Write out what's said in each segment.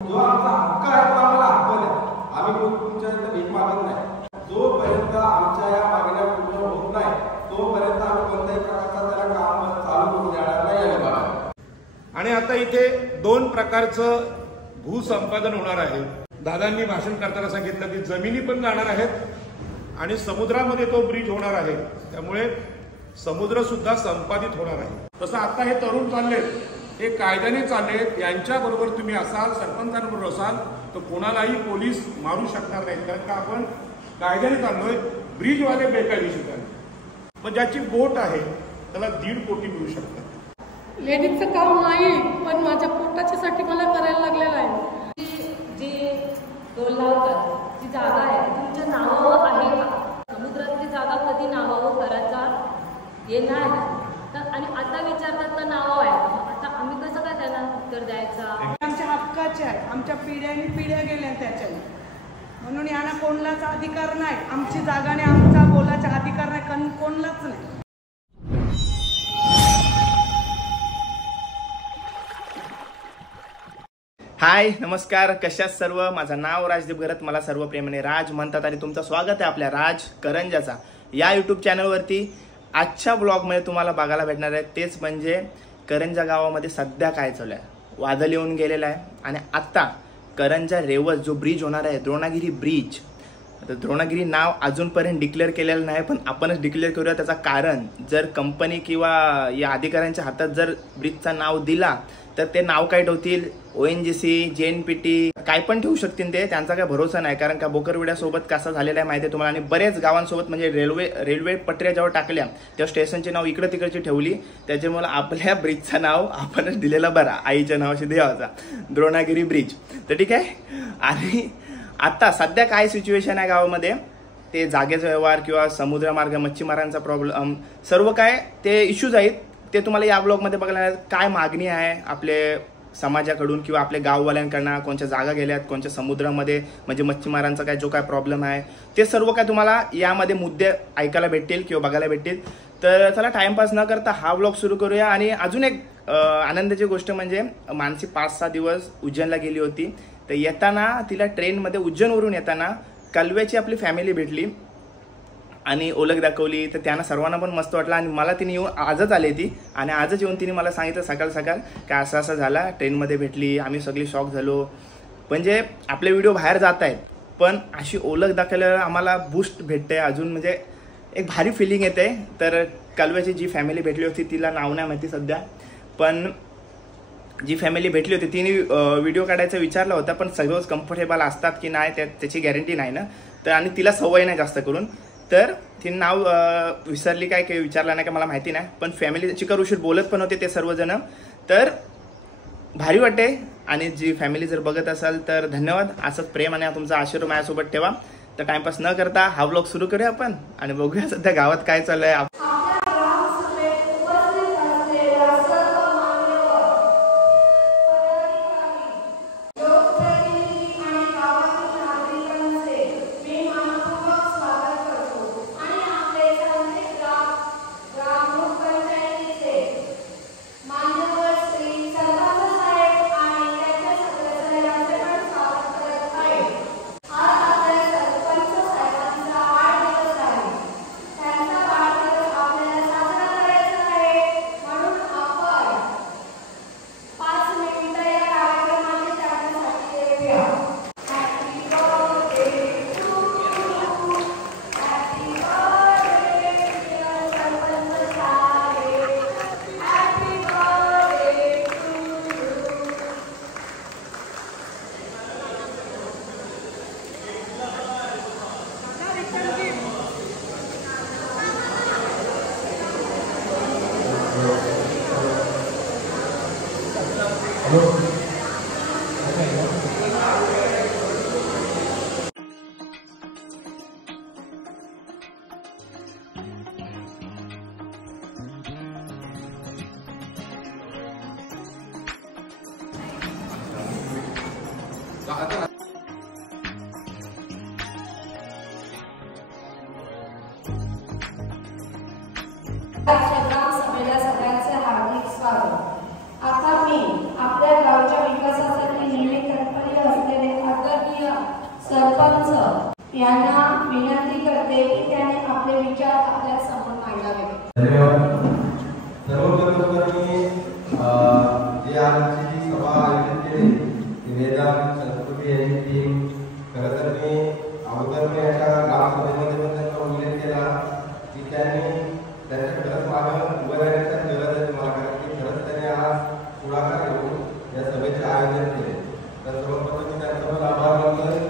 जो आमचा हक्क आहे तो आम्हाला हक्क द्या. आम्ही तुमच्या इथे भीक मागत नाही. जोपर्यंत आमच्या या मागण्या पूर्ण होत नाही तोपर्यंत आम्ही कोणत्याही प्रकारचा त्याला काम चालू करू देणार नाही या विभागात. आणि आता इथे 2 प्रकारचं भूसंपादन होणार आहे. दादांनी भाषण करताना सांगितलं की जमिनी पण जाणार आहेत आणि समुद्रामध्ये तो ब्रिज होणार आहे. त्यामुळे समुद्र सुद्धा संपादित होणार आहे. तसं आता हे तरुण चाललेत, हे कायद्याने चाललेत. यांच्याबरोबर तुम्ही असाल, सरपंचांबरोबर असाल तर कोणालाही पोलीस मारू शकणार नाहीत, कारण का आपण कायद्याने चाललोय. ब्रिजवाले बेकायदेशीर आहे, पण ज्याची बोट आहे त्याला 1.5 कोटी मिळू शकतात. लेडीजचं काम नाही, पण माझ्या पोटाच्यासाठी मला करायला लागलेलं आहे. जी टोल लावतात जी जागा आहे तुमच्या नावावर आहे का? समुद्रातली जागा कधी नावावर करायचा हे नाही तर, आणि आता विचारतात का नाव आहे. आता आम्ही कसं काय त्यांना उत्तर द्यायचं? आमच्या हक्काचे आहे, आमच्या पिढ्यानी पिढ्या गेल्या त्याच्याने, म्हणून यांना कोणलाच अधिकार नाही. आमची जागाने आमचा बोलाचा अधिकार नाही, कोणलाच नाही. हाय नमस्कार, कशात सर्व. माझं नाव राजदीप गरत, मला सर्व प्रेमाने राज म्हणतात आणि तुमचं स्वागत आहे आपल्या राज करंजाचा या यूट्यूब चॅनलवरती. आजच्या ब्लॉगमध्ये तुम्हाला बघायला भेटणार आहे तेच म्हणजे करंजा गावामध्ये सध्या काय चालू आहे. वादळ येऊन गेलेलं आहे आणि आत्ता करंजा रेवस जो ब्रिज होणार आहे, द्रोणागिरी ब्रिज. तर द्रोणागिरी नाव अजूनपर्यंत डिक्लेअर केलेलं नाही, पण आपणच डिक्लेअर करूया. त्याचं कारण, जर कंपनी किंवा या अधिकाऱ्यांच्या हातात जर ब्रिजचं नाव दिला तर ते नाव काय ठेवतील, ONGC, JNPT काय पण ठेवू शकतील ते. त्यांचा काय भरोसा नाही, कारण का बोकरविड्यासोबत कसं झालेलं आहे माहिती आहे तुम्हाला. आणि बरेच गावांसोबत म्हणजे रेल्वे पटऱ्या जेव्हा टाकल्या तेव्हा स्टेशनचे नाव इकडे तिकडची ठेवली. त्याच्यामुळे आपल्या ब्रिजचं नाव आपणच दिलेलं बरा, आईच्या नावाशी द्यावाचा, द्रोणागिरी ब्रिज. तर ठीक आहे. आणि आता सध्या काय सिच्युएशन आहे गावामध्ये, ते जागेचा व्यवहार किंवा समुद्रमार्ग मच्छीमारांचा प्रॉब्लेम, सर्व काय ते इश्यूज आहेत ते तुम्हाला या ब्लॉगमध्ये बघायला. काय मागणी आहे आपले समाजाकडून किंवा आपल्या गाववाल्यांकडनं, कोणत्या जागा गेल्यात, कोणत्या समुद्रामध्ये म्हणजे मच्छीमारांचा काय जो काय प्रॉब्लेम आहे ते सर्व काय तुम्हाला यामध्ये मुद्दे ऐकायला भेटतील किंवा बघायला भेटतील. तर चला टाइमपास न करता हा ब्लॉग सुरू करूया. आणि अजून एक आनंदाची गोष्ट म्हणजे मानसी 5-6 दिवस उज्जैनला गेली होती. तर येताना तिला ट्रेनमध्ये उज्जैनवरून येताना कलव्याची आपली फॅमिली भेटली आणि ओळख दाखवली. तर त्यांना सर्वांना पण मस्त वाटलं. आणि मला तिने येऊन आजच आली ती, आणि आजच येऊन तिने मला सांगितलं सकाळ सकाळ की असं असं झाला, ट्रेनमध्ये भेटली, आम्ही सगळी शॉक झालो. म्हणजे आपले व्हिडिओ बाहेर जात आहेत पण अशी ओळख दाखवल्यावर आम्हाला बूस्ट भेटते अजून, म्हणजे एक भारी फिलिंग येते. तर कलव्याची जी फॅमिली भेटली होती तिला नाव नाही माहिती सध्या, पण जी फॅमिली भेटली होती तिने व्हिडिओ काढायचा विचारला होता, पण सगळंच कम्फर्टेबल असतात की नाही त्याची गॅरंटी नाही ना. तर आणि तिला सवय नाही जास्त करून, तर तिने नाव विसरली काय काही विचारलं नाही का मला माहिती नाही. पण फॅमिली चिकर उशीर बोलत पण होते ते सर्वजण. तर भारी वाटते. आणि जी फॅमिली जर बघत असाल तर धन्यवाद. असंच प्रेम आणि तुमचा आशीर्वाद माझ्यासोबत ठेवा. तर टाइमपास न करता हा ब्लॉग सुरू करूया आपण आणि बघूया सध्या गावात काय चालू आहे. सभेला सगळ्यांचे हार्दिक स्वागत. आता मी आपल्या गावच्या विकासासाठी नेहमी तत्पर सरपंच यांना विनंती करते की त्यांनी आपले विचार आपल्या समोर मांडावे. धन्यवाद. सर्वप्रथम जी आमची सभा आयोजित केली ती वेदांत संस्कृती यांची टीम. खरं तर मी अगोदर याच्या ग्रामसभेमध्ये पण त्यांचा उल्लेख केला की त्यांनी त्यांच्या खरंच मागं उभं राहण्याच्या गरज आहे मला, कारण की खरंच त्यांनी आज पुढाकार घेऊन या सभेचे आयोजन केले. तर सर्वप्रथम मी त्यांचा पण आभार मानतोय.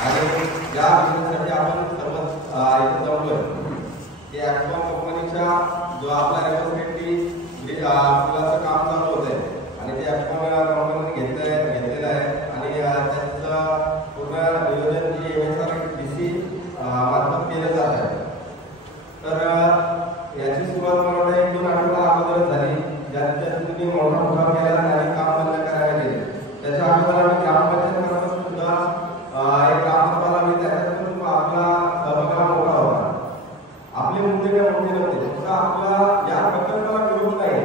आणि या विषयासाठी आपण सर्व इथे जमलोय की ॲक्टॉन कंपनीच्या जो आपला रेवसपेटी पुलाचं काम चालू होत आहे आणि ते ॲक्टॉन कंपनीने घेतलेलं आहे आणि त्याचं पूर्ण नियोजन जे MSRDC मार्फत केलं जात आहे. तर याची सुरुवात मला वाटतं 1-2 आठवडा अगोदर झाली, ज्याच्या तुम्ही मोठा मुद्दा केला आणि काम बंद करायला गेले. त्याच्या अगोदर आम्ही ग्रामपंचायत मार्फत सुद्धा एक ग्रामसभा मी त्याच्यातून आपला सहभाग मोठा होता. आपले मुद्दे काय मोठे नव्हते, फक्त आपला या प्रकल्पाला विरोध नाही,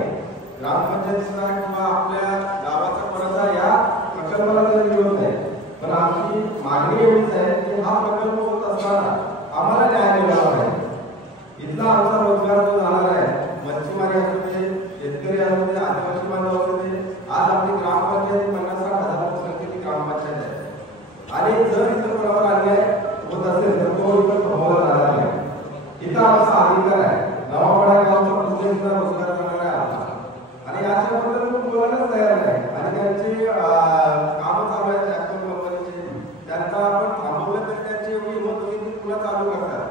ग्रामपंचायतीचा किंवा आपल्या गावाचा कोणाचा या प्रकल्पाला तरी विरोध नाही, पण आमची मागणी एवढीच आहे की हा प्रकल्प होत असताना आम्हाला न्याय मिळाला पाहिजे. इथला आमचा रोजगार जो जाणार आहे, मच्छीमारी असू दे, शेतकरी असू दे, आदिवासी बांधव असू दे, आज आपली ग्रामपंचायत 50-60 हजार संख्येची ग्रामपंचायत आहे आणि जर इथं कोणावर अन्याय होत असेल तर तो इथं थांबवला जाणार नाही. इथं आमचा अधिकार आहे. नवापाडा गावचा प्रत्येक रोजगार करणारा आहे आपला आणि याच्याबद्दल तो बोलायलाच तयार नाही आणि त्यांची कामं चालू आहेत ॲक्टॉन कंपनीचे. त्यांना आपण थांबवलं तर त्यांची एवढी हिंमत होती की पुन्हा चालू करतात.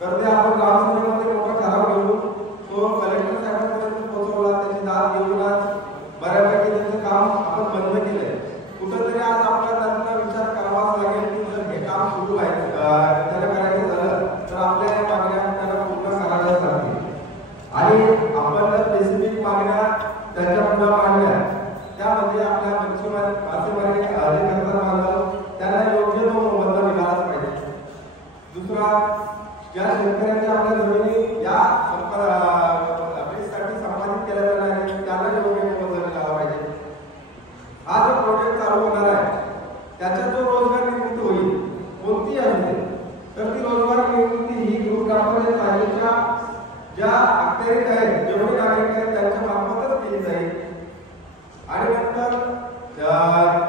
तर ते आपण ग्रामसभेमध्ये मोठा ठराव घेऊन तो कलेक्टर साहेबांपर्यंत पोहोचवला. त्याची दाद घेऊन आज बऱ्यापैकी त्याचं काम आपण बंद केलंय. कुठंतरी आज आपल्याला त्यांना विचार करावाच लागेल की जर हे काम सुरू आहे त्याला करायचं झालं तर आपल्या या मागण्या त्यांना पूर्ण कराव्याच लागतील आणि आपण स्पेसिफिक मागण्या त्यांच्या पुढे मांडल्या. त्यामध्ये आपल्या मासेमारी जे करतात बांधव त्यांना योग्य तो मोबदला मिळालाच पाहिजे. दुसरा, ज्या शेतकऱ्यांच्या आपल्या जमिनी या साठी संपादित केल्या जाणार आहेत त्यांना योग्य मोबदला मिळाला पाहिजे. हा जो प्रोजेक्ट चालू होणार आहे त्याचा जो रोजगार निर्मिती होईल कोणती आहे तर ती रोजगार निर्मिती ही ग्रामपंचायत राज्याच्या ज्या अखत्यारीत आहेत, जेवढे नागरिक आहेत त्यांच्या मार्फतच केली जाईल आणि नंतर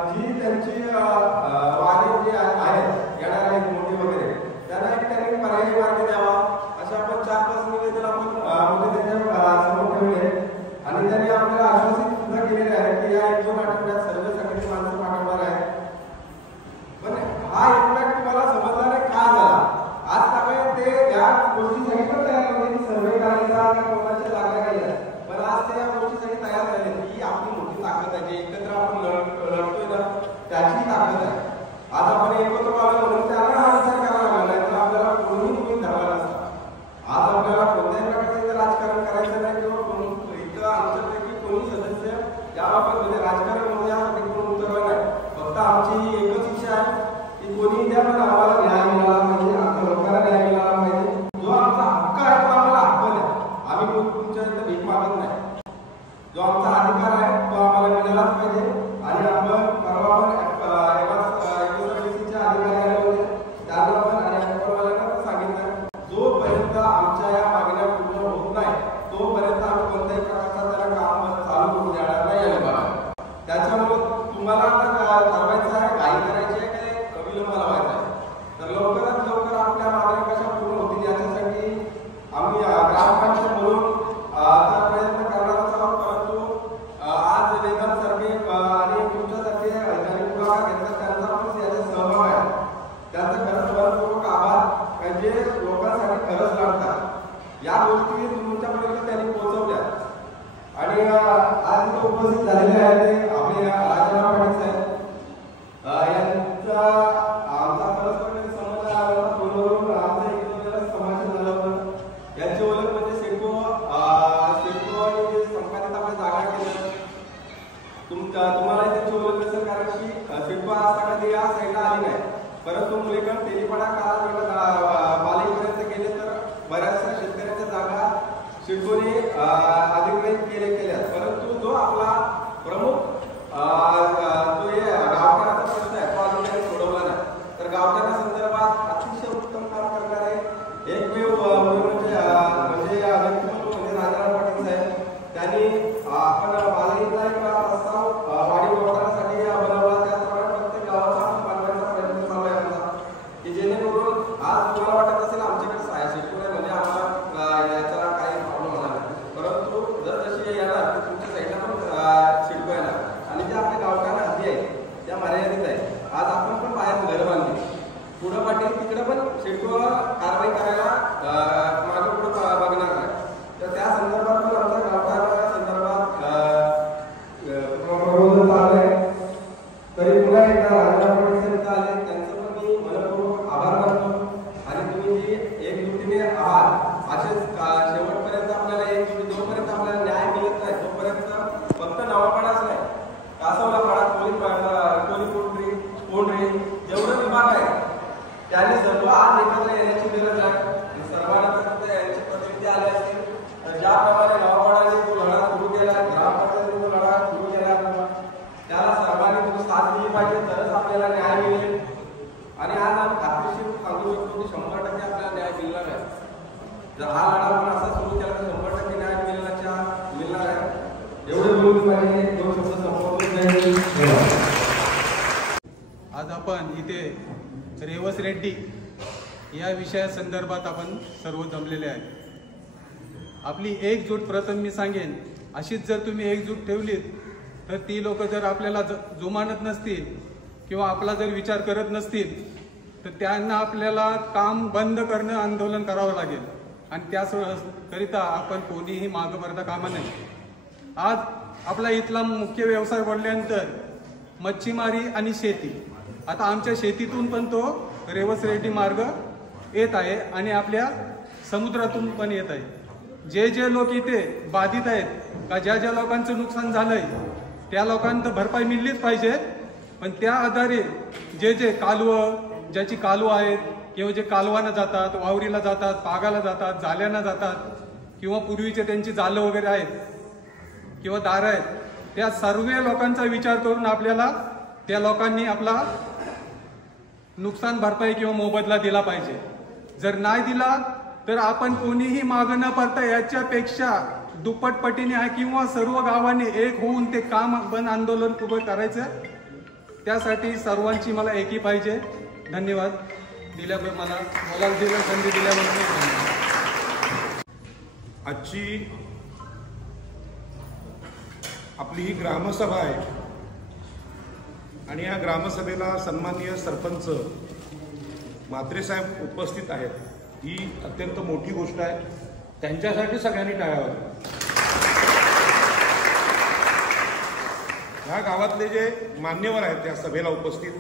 जी त्यांची वाहने जे आहेत येणार आहेत मोठी वगैरे त्यांना एक त्यांनी पर्यायी मार्ग द्यावा अशा आपण 4-5 निवेदन आपण त्यांच्या समोर ठेवले आणि त्यांनी आपल्याला आश्वासित सुद्धा केलेले आहे की या 1-2 आठवड्यात सर्व सगळी माणसं पाठवणार आहे. पण हा इम्पॅक्ट तुम्हाला समजला नाही का झाला? आज त्यामुळे ते या गोष्टीसाठी पण तयार होते की सर्वे करायचा का कोणाच्या जागा गेल्या, पण आज ते या गोष्टीसाठी तयार झाले की आपली मोठी ताकद आहे, एकत्र आपण लढतोय ना त्याची ताकद आहे. आज आपण एकत्र आलो म्हणून त्याला हा विचार करावा लागला तर आपल्याला कोणीही तुम्ही धरला नसता. आज आपल्याला कोणत्याही प्रकारचे राजकारण करायचं नाही किंवा इथं आमच्यापैकी कोणी सदस्य याबाबत म्हणजे राजकारण म्हणून यासाठी कोण उतरलं नाही. फक्त आमची एकच इच्छा आहे की कोणी द्या पण आम्हाला न्याय मिळाला पाहिजे, आमच्या लोकांना न्याय मिळाला पाहिजे. जो आमचा हक्क आहे तो आम्हाला हक्क द्या. आम्ही तुमच्या इथं भीक मागत नाही. जो आमचा अधिकार आहे तो आम्हाला मिळालाच पाहिजे आणि आपण परवा पण MSRDCच्या अधिकारी आले होते त्यांना पण आणि ॲक्टॉनवाल्यांना पण सांगितलं जोपर्यंत आमच्या या मागण्या पूर्ण होत नाही तोपर्यंत आम्ही कोणत्याही प्रकारचा त्याला काम चालू करून देणार नाही आहे बघा. त्याच्यामुळे तुम्हाला आता ठरवायचं आहे काही करायची आहे काय विलंब लावायचा आहे तर लवकरात लवकर आपल्या मागण्या कशा पूर्ण होतील याच्यासाठी आम्ही ग्रामपंचायत म्हणून आता प्रयत्न करणारच आहोत. परंतु आज वेदांसारखे आणि तुमच्यासारखे ज्यांनी पुढाकार घेतला त्यांचा पण याचा सहभाग आहे. त्यांचा खरंच मनपूर्वक आभार जे लोकांसाठी खरंच लढतात. या गोष्टी तुमच्यापर्यंत त्यांनी पोहोचवल्या आणि आज इथे उपस्थित झालेले आहेत ते आपले राजाराम पाटील साहेब यांचा आमचा परस्पर संबंध आला फोनवरून आमचा एकमेकांना संभाषण झालं होतं. यांची ओळख म्हणजे सेको आणि जे संपादित आपल्या जागा केल्या तुम्हाला त्यांची ओळख नसेल कारण की सेको आज कधी या साईडला आली नाही, परंतु मुलेकर तेलीपाडा काळात पालीपर्यंत गेले तर बऱ्याचशा शेतकऱ्यांच्या जागा सिडकोने अधिग्रहित केल्या. परंतु जो आपला प्रमुख जो गावकऱ्याचा पुढं पाटील तिकडे पण सिडको कारवाई करायला मागे पुढे बघणार आहे. तर त्या संदर्भात पण आमच्या गावठाणा संदर्भात प्रबोधन चालू आहे. तरी पुन्हा एकदा राजाराम आले त्यांचं पण मी मनपूर्वक आभार मानतो. आणि तुम्ही जी एकजुटीने आहात असेच शेवटपर्यंत आपल्याला एकजुटी जोपर्यंत आपल्याला न्याय मिळत नाही तोपर्यंत फक्त नावापाडाच नाही, कासवला पाडा, कोंढरी जेवढं विभाग आहे त्याने सर्व आज एकत्र येण्याची गरज आहे. सर्वांना यांची प्रतिनिधी आले असतील तर ज्याप्रमाणे गावपाडाने तो लढा सुरू केला, ग्रामपंचायतीने तो लढा सुरू केला, त्याला सर्वांनी तो साथ दिली पाहिजे तरच आपल्याला न्याय मिळेल. आणि आज आम्ही खात्रीशीर सांगू शकतो की 100% आपल्याला न्याय मिळणार आहे. जर हा लढा आपण असा सुरू केला तर 100% न्याय मिळणार आहे. एवढे बोलून पाहिजे 2 शब्द संपवतो. आज आपण इथे रेवस रेड्डी या विषयासंदर्भात आपण सर्व जमलेले आहे. आपली एकजूट प्रथम मी सांगेन, अशीच जर तुम्ही एकजूट ठेवलीत तर ती लोक जर आपल्याला जुमानत नसतील किंवा आपला जर विचार करत नसतील तर त्यांना आपल्याला काम बंद करणं, आंदोलन करावं लागेल. आणि त्याकरिता आपण कोणीही मागं पडता कामा नये. आज आपला इथला मुख्य व्यवसाय बोलल्यानंतर मच्छीमारी आणि शेती. आता आमच्या शेतीतून पण तो रेवस रेड्डी मार्ग येत आहे आणि आपल्या समुद्रातून पण येत आहे. जे लोक इथे बाधित आहेत का, ज्या लोकांचं नुकसान झालंय त्या लोकांना भरपाई मिळलीच पाहिजे. पण त्या आधारे जे कालवं, ज्याची कालवं आहेत किंवा जे कालवानं जातात, वावरीला जातात, पागाला जातात, जाल्यानं जातात किंवा पूर्वीचे त्यांची जालं वगैरे आहेत किंवा दारं आहेत, त्या सर्व लोकांचा विचार करून आपल्याला त्या लोकांनी आपला नुकसान भरपाई किंवा मोबदला दिला पाहिजे. जर नाही दिला तर आपण कोणीही मागं न पडता याच्यापेक्षा दुप्पटपटीने किंवा सर्व गावांनी एक होऊन ते काम बंद आंदोलन उभं करायचं. त्यासाठी सर्वांची मला एकी पाहिजे. धन्यवाद. मला बोलायला संधी दिल्याबद्दल. आजची आपली ही ग्रामसभा आहे आणि या ग्रामसभेला सन्माननीय सरपंच म्हात्रे साहेब उपस्थित आहेत. ही अत्यंत मोठी गोष्ट आहे. त्यांच्यासाठी सगळ्यांनी टाळ्या वाजवा. ह्या गावातले जे मान्यवर आहेत त्या सभेला उपस्थित,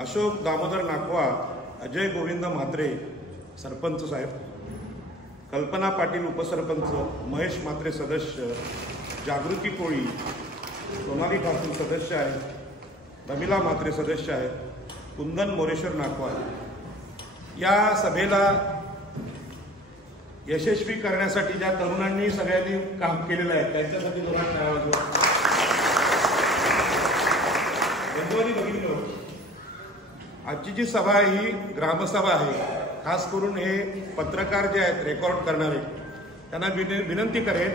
अशोक दामोदर नाकवा, अजय गोविंद म्हात्रे सरपंच साहेब, कल्पना पाटील उपसरपंच, महेश म्हात्रे सदस्य, जागृती कोळी, सोनाली ठाकूर सदस्य आहेत, रमिला म्हात्रे सदस्य आहेत, कुंदन मोरेश्वर नाकवा. या सभेला यशस्वी करण्यासाठी ज्या तरुणांनी सगळ्यांनी काम केलेलं आहे त्यांच्यासाठी दोघांना बघितलं. आजची जी सभा आहे ही ग्रामसभा आहे. खास करून हे पत्रकार जे आहेत रेकॉर्ड करणारे त्यांना विनंती करेन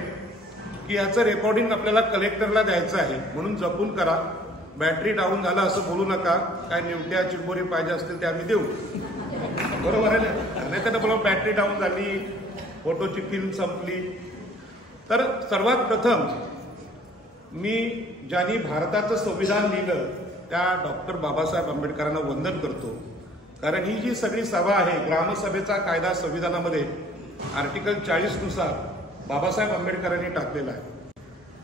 की याचं रेकॉर्डिंग आपल्याला कलेक्टरला द्यायचं आहे, म्हणून जपून करा. बॅटरी डाऊन झाला असं बोलू नका. काय निवट्या चिंबोरी पाहिजे असतील ते आम्ही देऊ, बरोबर आहे ना. नाही तर बोला बॅटरी डाऊन झाली, फोटोची फिल्म संपली. तर सर्वात प्रथम मी ज्यांनी भारताचं संविधान लिहिलं त्या डॉक्टर बाबासाहेब आंबेडकरांना वंदन करतो. कारण ही जी सगळी सभा आहे, ग्रामसभेचा कायदा संविधानामध्ये आर्टिकल 40 नुसार बाबासाहेब आंबेडकरांनी टाकलेला आहे.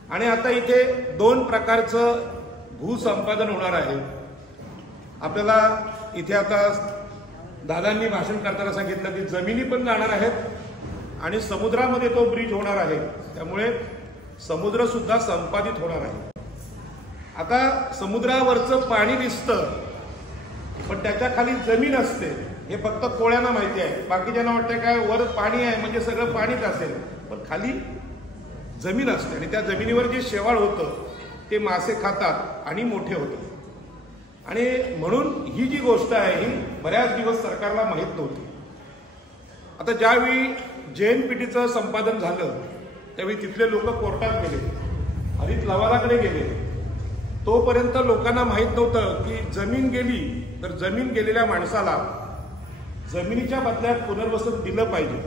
आणि आता इथे 2 प्रकारचं भूसंपादन होणार आहे. आपल्याला इथे आता दादांनी भाषण करताना सांगितलं की जमिनी पण जाणार आहेत आणि समुद्रामध्ये तो ब्रिज होणार आहे. त्यामुळे समुद्र सुद्धा संपादित होणार आहे. आता समुद्रावरचं पाणी दिसतं पण त्याच्या खाली जमीन असते हे फक्त कोळ्यांना माहिती आहे. बाकीच्यांना वाटतं काय वर पाणी आहे म्हणजे सगळं पाणीच असेल, पण खाली जमीन असते आणि त्या जमिनीवर जे शेवाळ होतं ते मासे खातात आणि मोठे होतात. आणि म्हणून ही जी गोष्ट आहे ही बऱ्याच दिवस सरकारला माहीत नव्हती. आता ज्यावेळी JNPTचं संपादन झालं त्यावेळी तिथले लोक कोर्टात गेले, हरित लवादाकडे गेले. तोपर्यंत लोकांना माहीत नव्हतं की जमीन गेली तर जमीन गेलेल्या माणसाला जमिनीच्या बदल्यात पुनर्वसन दिलं पाहिजे.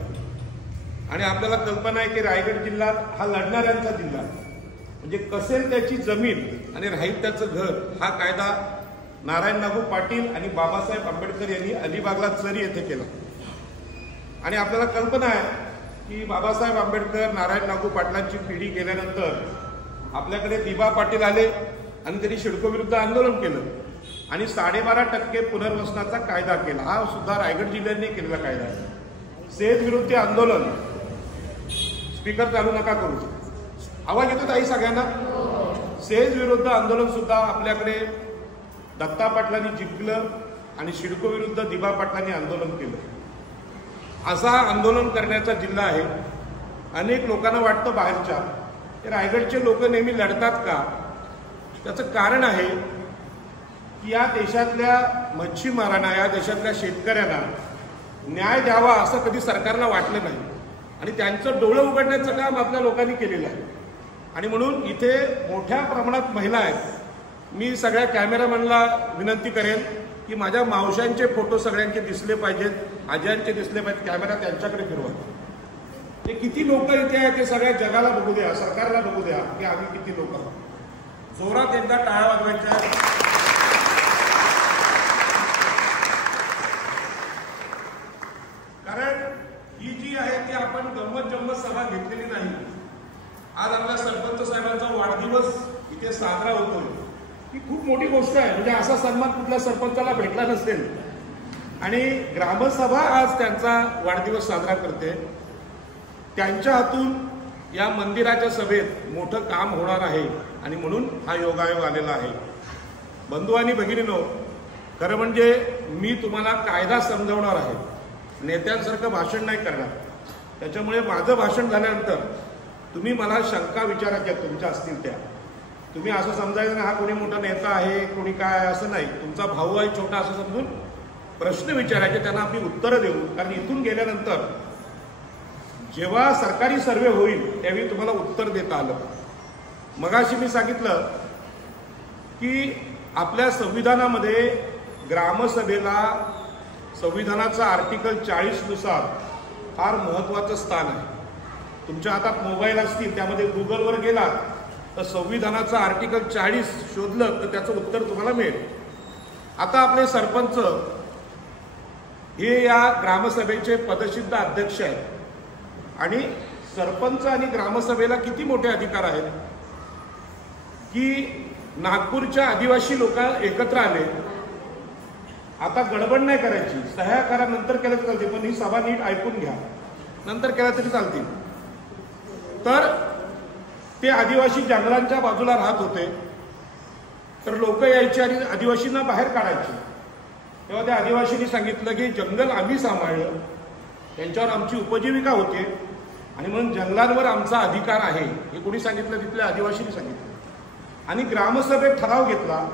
आणि आपल्याला कल्पना आहे की रायगड जिल्हा हा लढणाऱ्यांचा जिल्हा, म्हणजे कसेल त्याची जमीन आणि राहील त्याचं घर हा कायदा नारायण नागू पाटील आणि बाबासाहेब आंबेडकर यांनी अलिबागला चरी येथे केलं. आणि आपल्याला कल्पना आहे की बाबासाहेब आंबेडकर नारायण नागू पाटलांची पिढी गेल्यानंतर आपल्याकडे दिबा पाटील आले आणि त्यांनी सिडको विरुद्ध आंदोलन केलं आणि 12.5% पुनर्वसनाचा कायदा केला. हा सुद्धा रायगड जिल्ह्याने केलेला कायदा आहे. सेज विरुद्ध आंदोलन. स्पीकर चालू नका करू. आवाज येतो ताई सगळ्यांना? सेज विरुद्ध आंदोलन सुद्धा आपल्याकडे दत्ता पाटलांनी जिंकलं आणि सिडको विरुद्ध दिबा पाटलांनी आंदोलन केलं. असा आंदोलन करण्याचा जिल्हा आहे. अनेक लोकांना वाटतं बाहेरच्या हे रायगडचे लोक नेहमी लढतात का? त्याचं कारण आहे की या देशातल्या मच्छीमारांना, या देशातल्या शेतकऱ्यांना न्याय द्यावा असं कधी सरकारला वाटलं नाही आणि त्यांचं डोळं उघडण्याचं काम आपल्या लोकांनी केलेलं आहे. आणि म्हणून इथे मोठ्या प्रमाणात महिला आहेत. मी सगळ्या कॅमेरामॅनला विनंती करेन की माझ्या मावशांचे फोटो सगळ्यांचे दिसले पाहिजेत, आज्यांचे दिसले पाहिजेत. कॅमेरा त्यांच्याकडे फिरवा. ते किती लोक इथे आहेत ते सगळ्या जगाला बघू द्या, सरकारला बघू द्या की आम्ही किती लोक आहोत. जोरात एकदा टाळ्या वाजवायच्या. कारण ही जी आहे ती आपण गंमत जम्मत सभा घेतलेली नाही. आज आपल्या सरपंच साहेबांचा वाढदिवस इथे साजरा होतोय. ही खूप मोठी गोष्ट आहे. म्हणजे असा सन्मान कुठल्या सरपंचाला भेटला नसेल. आणि ग्रामसभा आज त्यांचा वाढदिवस साजरा करते. त्यांच्या हातून या मंदिराच्या सभेत मोठं काम होणार आहे आणि म्हणून हा योगायोग आलेला आहे. बंधू आणि भगिनींनो, खरं म्हणजे मी तुम्हाला कायदा समजावणार आहे, नेत्यांसारखं भाषण नाही करणार. त्याच्यामुळे माझं भाषण झाल्यानंतर तुम्ही मला शंका विचारायच्या तुमच्या असतील त्या. तुम्ही असं समजायचं ना हा कोणी मोठा नेता आहे, कोणी काय, असं नाही. तुमचा भाऊ आहे छोटा असं समजून प्रश्न विचारायचे, त्यांना आम्ही उत्तरं देऊ. कारण इथून गेल्यानंतर जेव्हा सरकारी सर्वे होईल त्यावेळी तुम्हाला उत्तर देता आलं. मगाशी मी सांगितलं की आपल्या संविधानामध्ये ग्रामसभेला संविधानाचा आर्टिकल 40 नुसार फार महत्वाचं स्थान आहे. तुमच्या हातात मोबाईल असतील, त्यामध्ये गुगलवर गेला तर संविधानाचा आर्टिकल 40 शोधलं तर त्याचं उत्तर तुम्हाला मिळेल. आता आपले सरपंच हे या ग्रामसभेचे पदसिद्ध अध्यक्ष आहेत. आणि सरपंच आणि ग्रामसभेला किती मोठे अधिकार आहेत की नागपूरच्या आदिवासी लोक एकत्र आले. आता गडबड नाही करायची, सह्या करा, नंतर केलं तर चालते, पण ही सभा नीट ऐकून घ्या, नंतर केलं तरी चालतील. तर ते आदिवासी जंगलांच्या बाजूला राहत होते. तर लोक यायचे आणि आदिवासींना बाहेर काढायचे. तेव्हा त्या आदिवासींनी सांगितलं की जंगल आम्ही सांभाळलं, त्यांच्यावर आमची उपजीविका होते आणि म्हणून जंगलांवर आमचा अधिकार आहे. हे कोणी सांगितलं? तिथल्या आदिवासींनी सांगितलं. आणि ग्रामसभेत ठराव घेतला.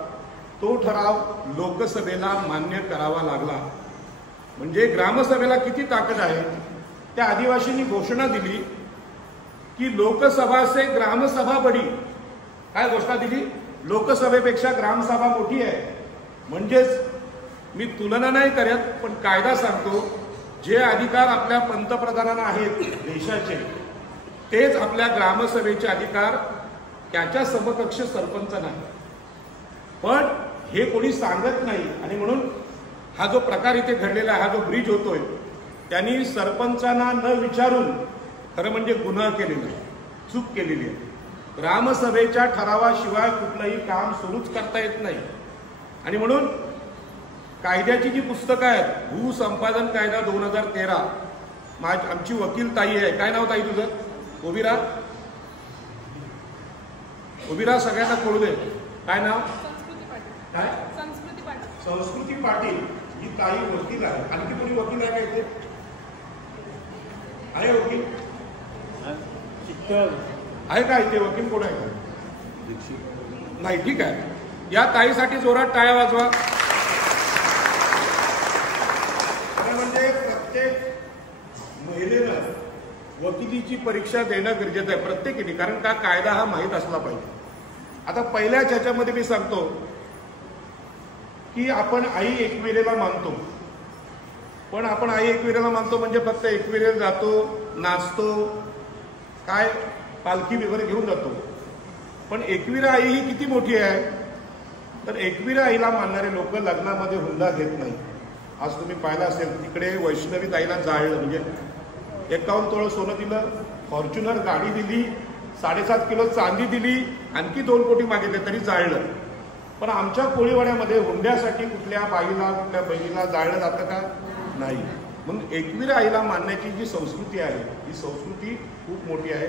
तो ठराव लोकसभेला मान्य करावा लागला. म्हणजे ग्रामसभेला किती ताकद आहे. त्या आदिवासींनी घोषणा दिली की लोकसभा से ग्रामसभा बडी. काय घोषणा दिली? लोकसभेपेक्षा ग्रामसभा मोठी आहे. म्हणजेच मी तुलना नाही करत, पण कायदा सांगतो जे अधिकार आपल्या पंतप्रधानांना आहेत देशाचे, तेच आपल्या ग्रामसभेचे अधिकार त्याच्या समकक्ष सरपंच नाही. पण हे कोणी सांगत नाही. आणि म्हणून हा जो प्रकार इथे घडलेला आहे, हा जो ब्रिज होतोय, त्यांनी सरपंचांना न विचारून खरं म्हणजे गुन्हा केलेला आहे, चूक केलेली आहे. ग्रामसभेच्या ठरावाशिवाय कुठलंही काम सुरूच करता येत नाही. आणि म्हणून कायद्याची जी पुस्तकं आहेत, भूसंपादन कायदा 2013, आमची वकील ताई आहे. काय नाव ताई तुझं? उभी राहा, सगळ्यांना कळू दे. काय नाव? काय? संस्कृती पाटील. ही ताई वकील आहे. आणखी कोणी वकील आहे का इथे? आहे वकील? आहे का इथे वकील? कोण आहे का? नाही. ठीक आहे. या ताईसाठी जोरात टाळ्या वाजवा. म्हणजे प्रत्येक महिलेनं वकिलीची परीक्षा देणं गरजेचं आहे, प्रत्येकाने. कारण का कायदा हा माहीत असला पाहिजे. आता पहिल्याच ह्याच्यामध्ये मी सांगतो की आपण आई एकविरेला मानतो. पण आपण आई एकविरेला मानतो म्हणजे फक्त एकविरेला जातो, नाचतो, काय पालखी वगैरे घेऊन जातो. पण एकविरा आई ही किती मोठी आहे तर एकविरा आईला मानणारे लोक लग्नामध्ये हुंडा घेत नाही. आज तुम्ही पाहिलं असेल तिकडे वैष्णवी ताईला जाळलं, म्हणजे 51 तोळं सोनं दिलं, फॉर्च्युनर गाडी दिली, 7.5 किलो चांदी दिली, आणखी 2 कोटी मागितले तरी जाळलं. पण आमच्या कोळीवाड्यामध्ये हुंड्यासाठी कुठल्या बाईला कुठल्या बहिणीला जाळलं जातं का? नाही. म्हणून एकविरा आईला मानण्याची जी संस्कृती आहे ही संस्कृती खूप मोठी आहे.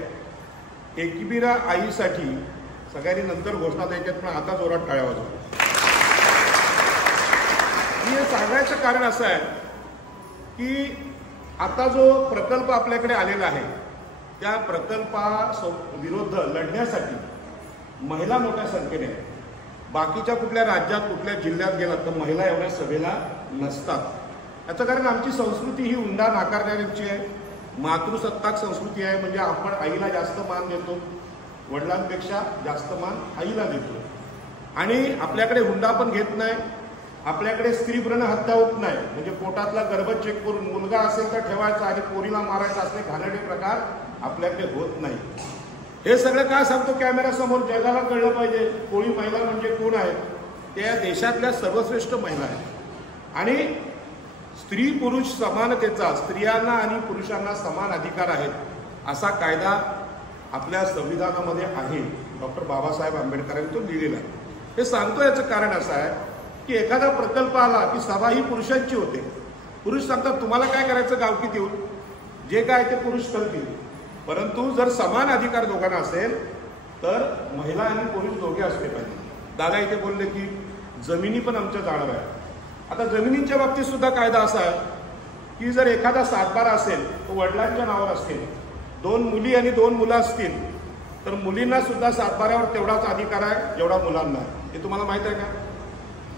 एकविरा आईसाठी सगळ्यांनी नंतर घोषणा द्यायच्यात, पण आता जोरात टाळ्या वाजवा. हे सांगायचं कारण असं आहे की आता जो प्रकल्प आपल्याकडे आलेला आहे त्या प्रकल्पाविरोध लढण्यासाठी महिला मोठ्या संख्येने आहेत. बाकीच्या कुठल्या राज्यात कुठल्या जिल्ह्यात गेलात तर महिला एवढ्या सभेला नसतात. याचं कारण आमची संस्कृती ही हुंडा नाकारण्याची आहे, मातृसत्ताक संस्कृती आहे. म्हणजे आपण आईला जास्त मान देतो, वडिलांपेक्षा जास्त मान आईला देतो. आणि आपल्याकडे हुंडा पण घेत नाही, आपल्याकडे स्त्री भ्रूण हत्या होत नाही. म्हणजे पोटातला गर्भ चेक करून मुलगा असेल तर ठेवायचा आणि पोरीला मारायचा असले घाणेरडे प्रकार आपल्याकडे होत नाही. हे सगळं काय सांगतो कॅमेऱ्यासमोर? जगाला कळलं पाहिजे कोळी महिला म्हणजे कोण आहेत. त्या देशातल्या सर्वश्रेष्ठ महिला आहेत आणि स्त्री पुरुष समानतेचा, स्त्रियांना आणि पुरुषांना समान अधिकार आहेत असा कायदा आपल्या संविधानामध्ये आहे. डॉक्टर बाबासाहेब आंबेडकरांनी तो लिहिलेला आहे. हे सांगतो याचं कारण असं आहे की एखादा प्रकल्प आला की सभा ही पुरुषांची होते. पुरुष सांगतात तुम्हाला काय करायचं गावकीत येऊन, जे काय ते पुरुष करतील. परंतु जर समान अधिकार दोघांना असेल तर महिला आणि पुरुष दोघे असले पाहिजे. दादा इथे बोलले की जमिनी पण आमच्या जाणार आहे. आता जमिनींच्या बाबतीत सुद्धा कायदा असा आहे की जर एखादा सातबारा असेल तो वडिलांच्या नावावर असतील, 2 मुली आणि 2 मुलं असतील तर मुलींना सुद्धा सातबाऱ्यावर तेवढाच अधिकार आहे जेवढा मुलांना आहे. हे तुम्हाला माहित आहे का?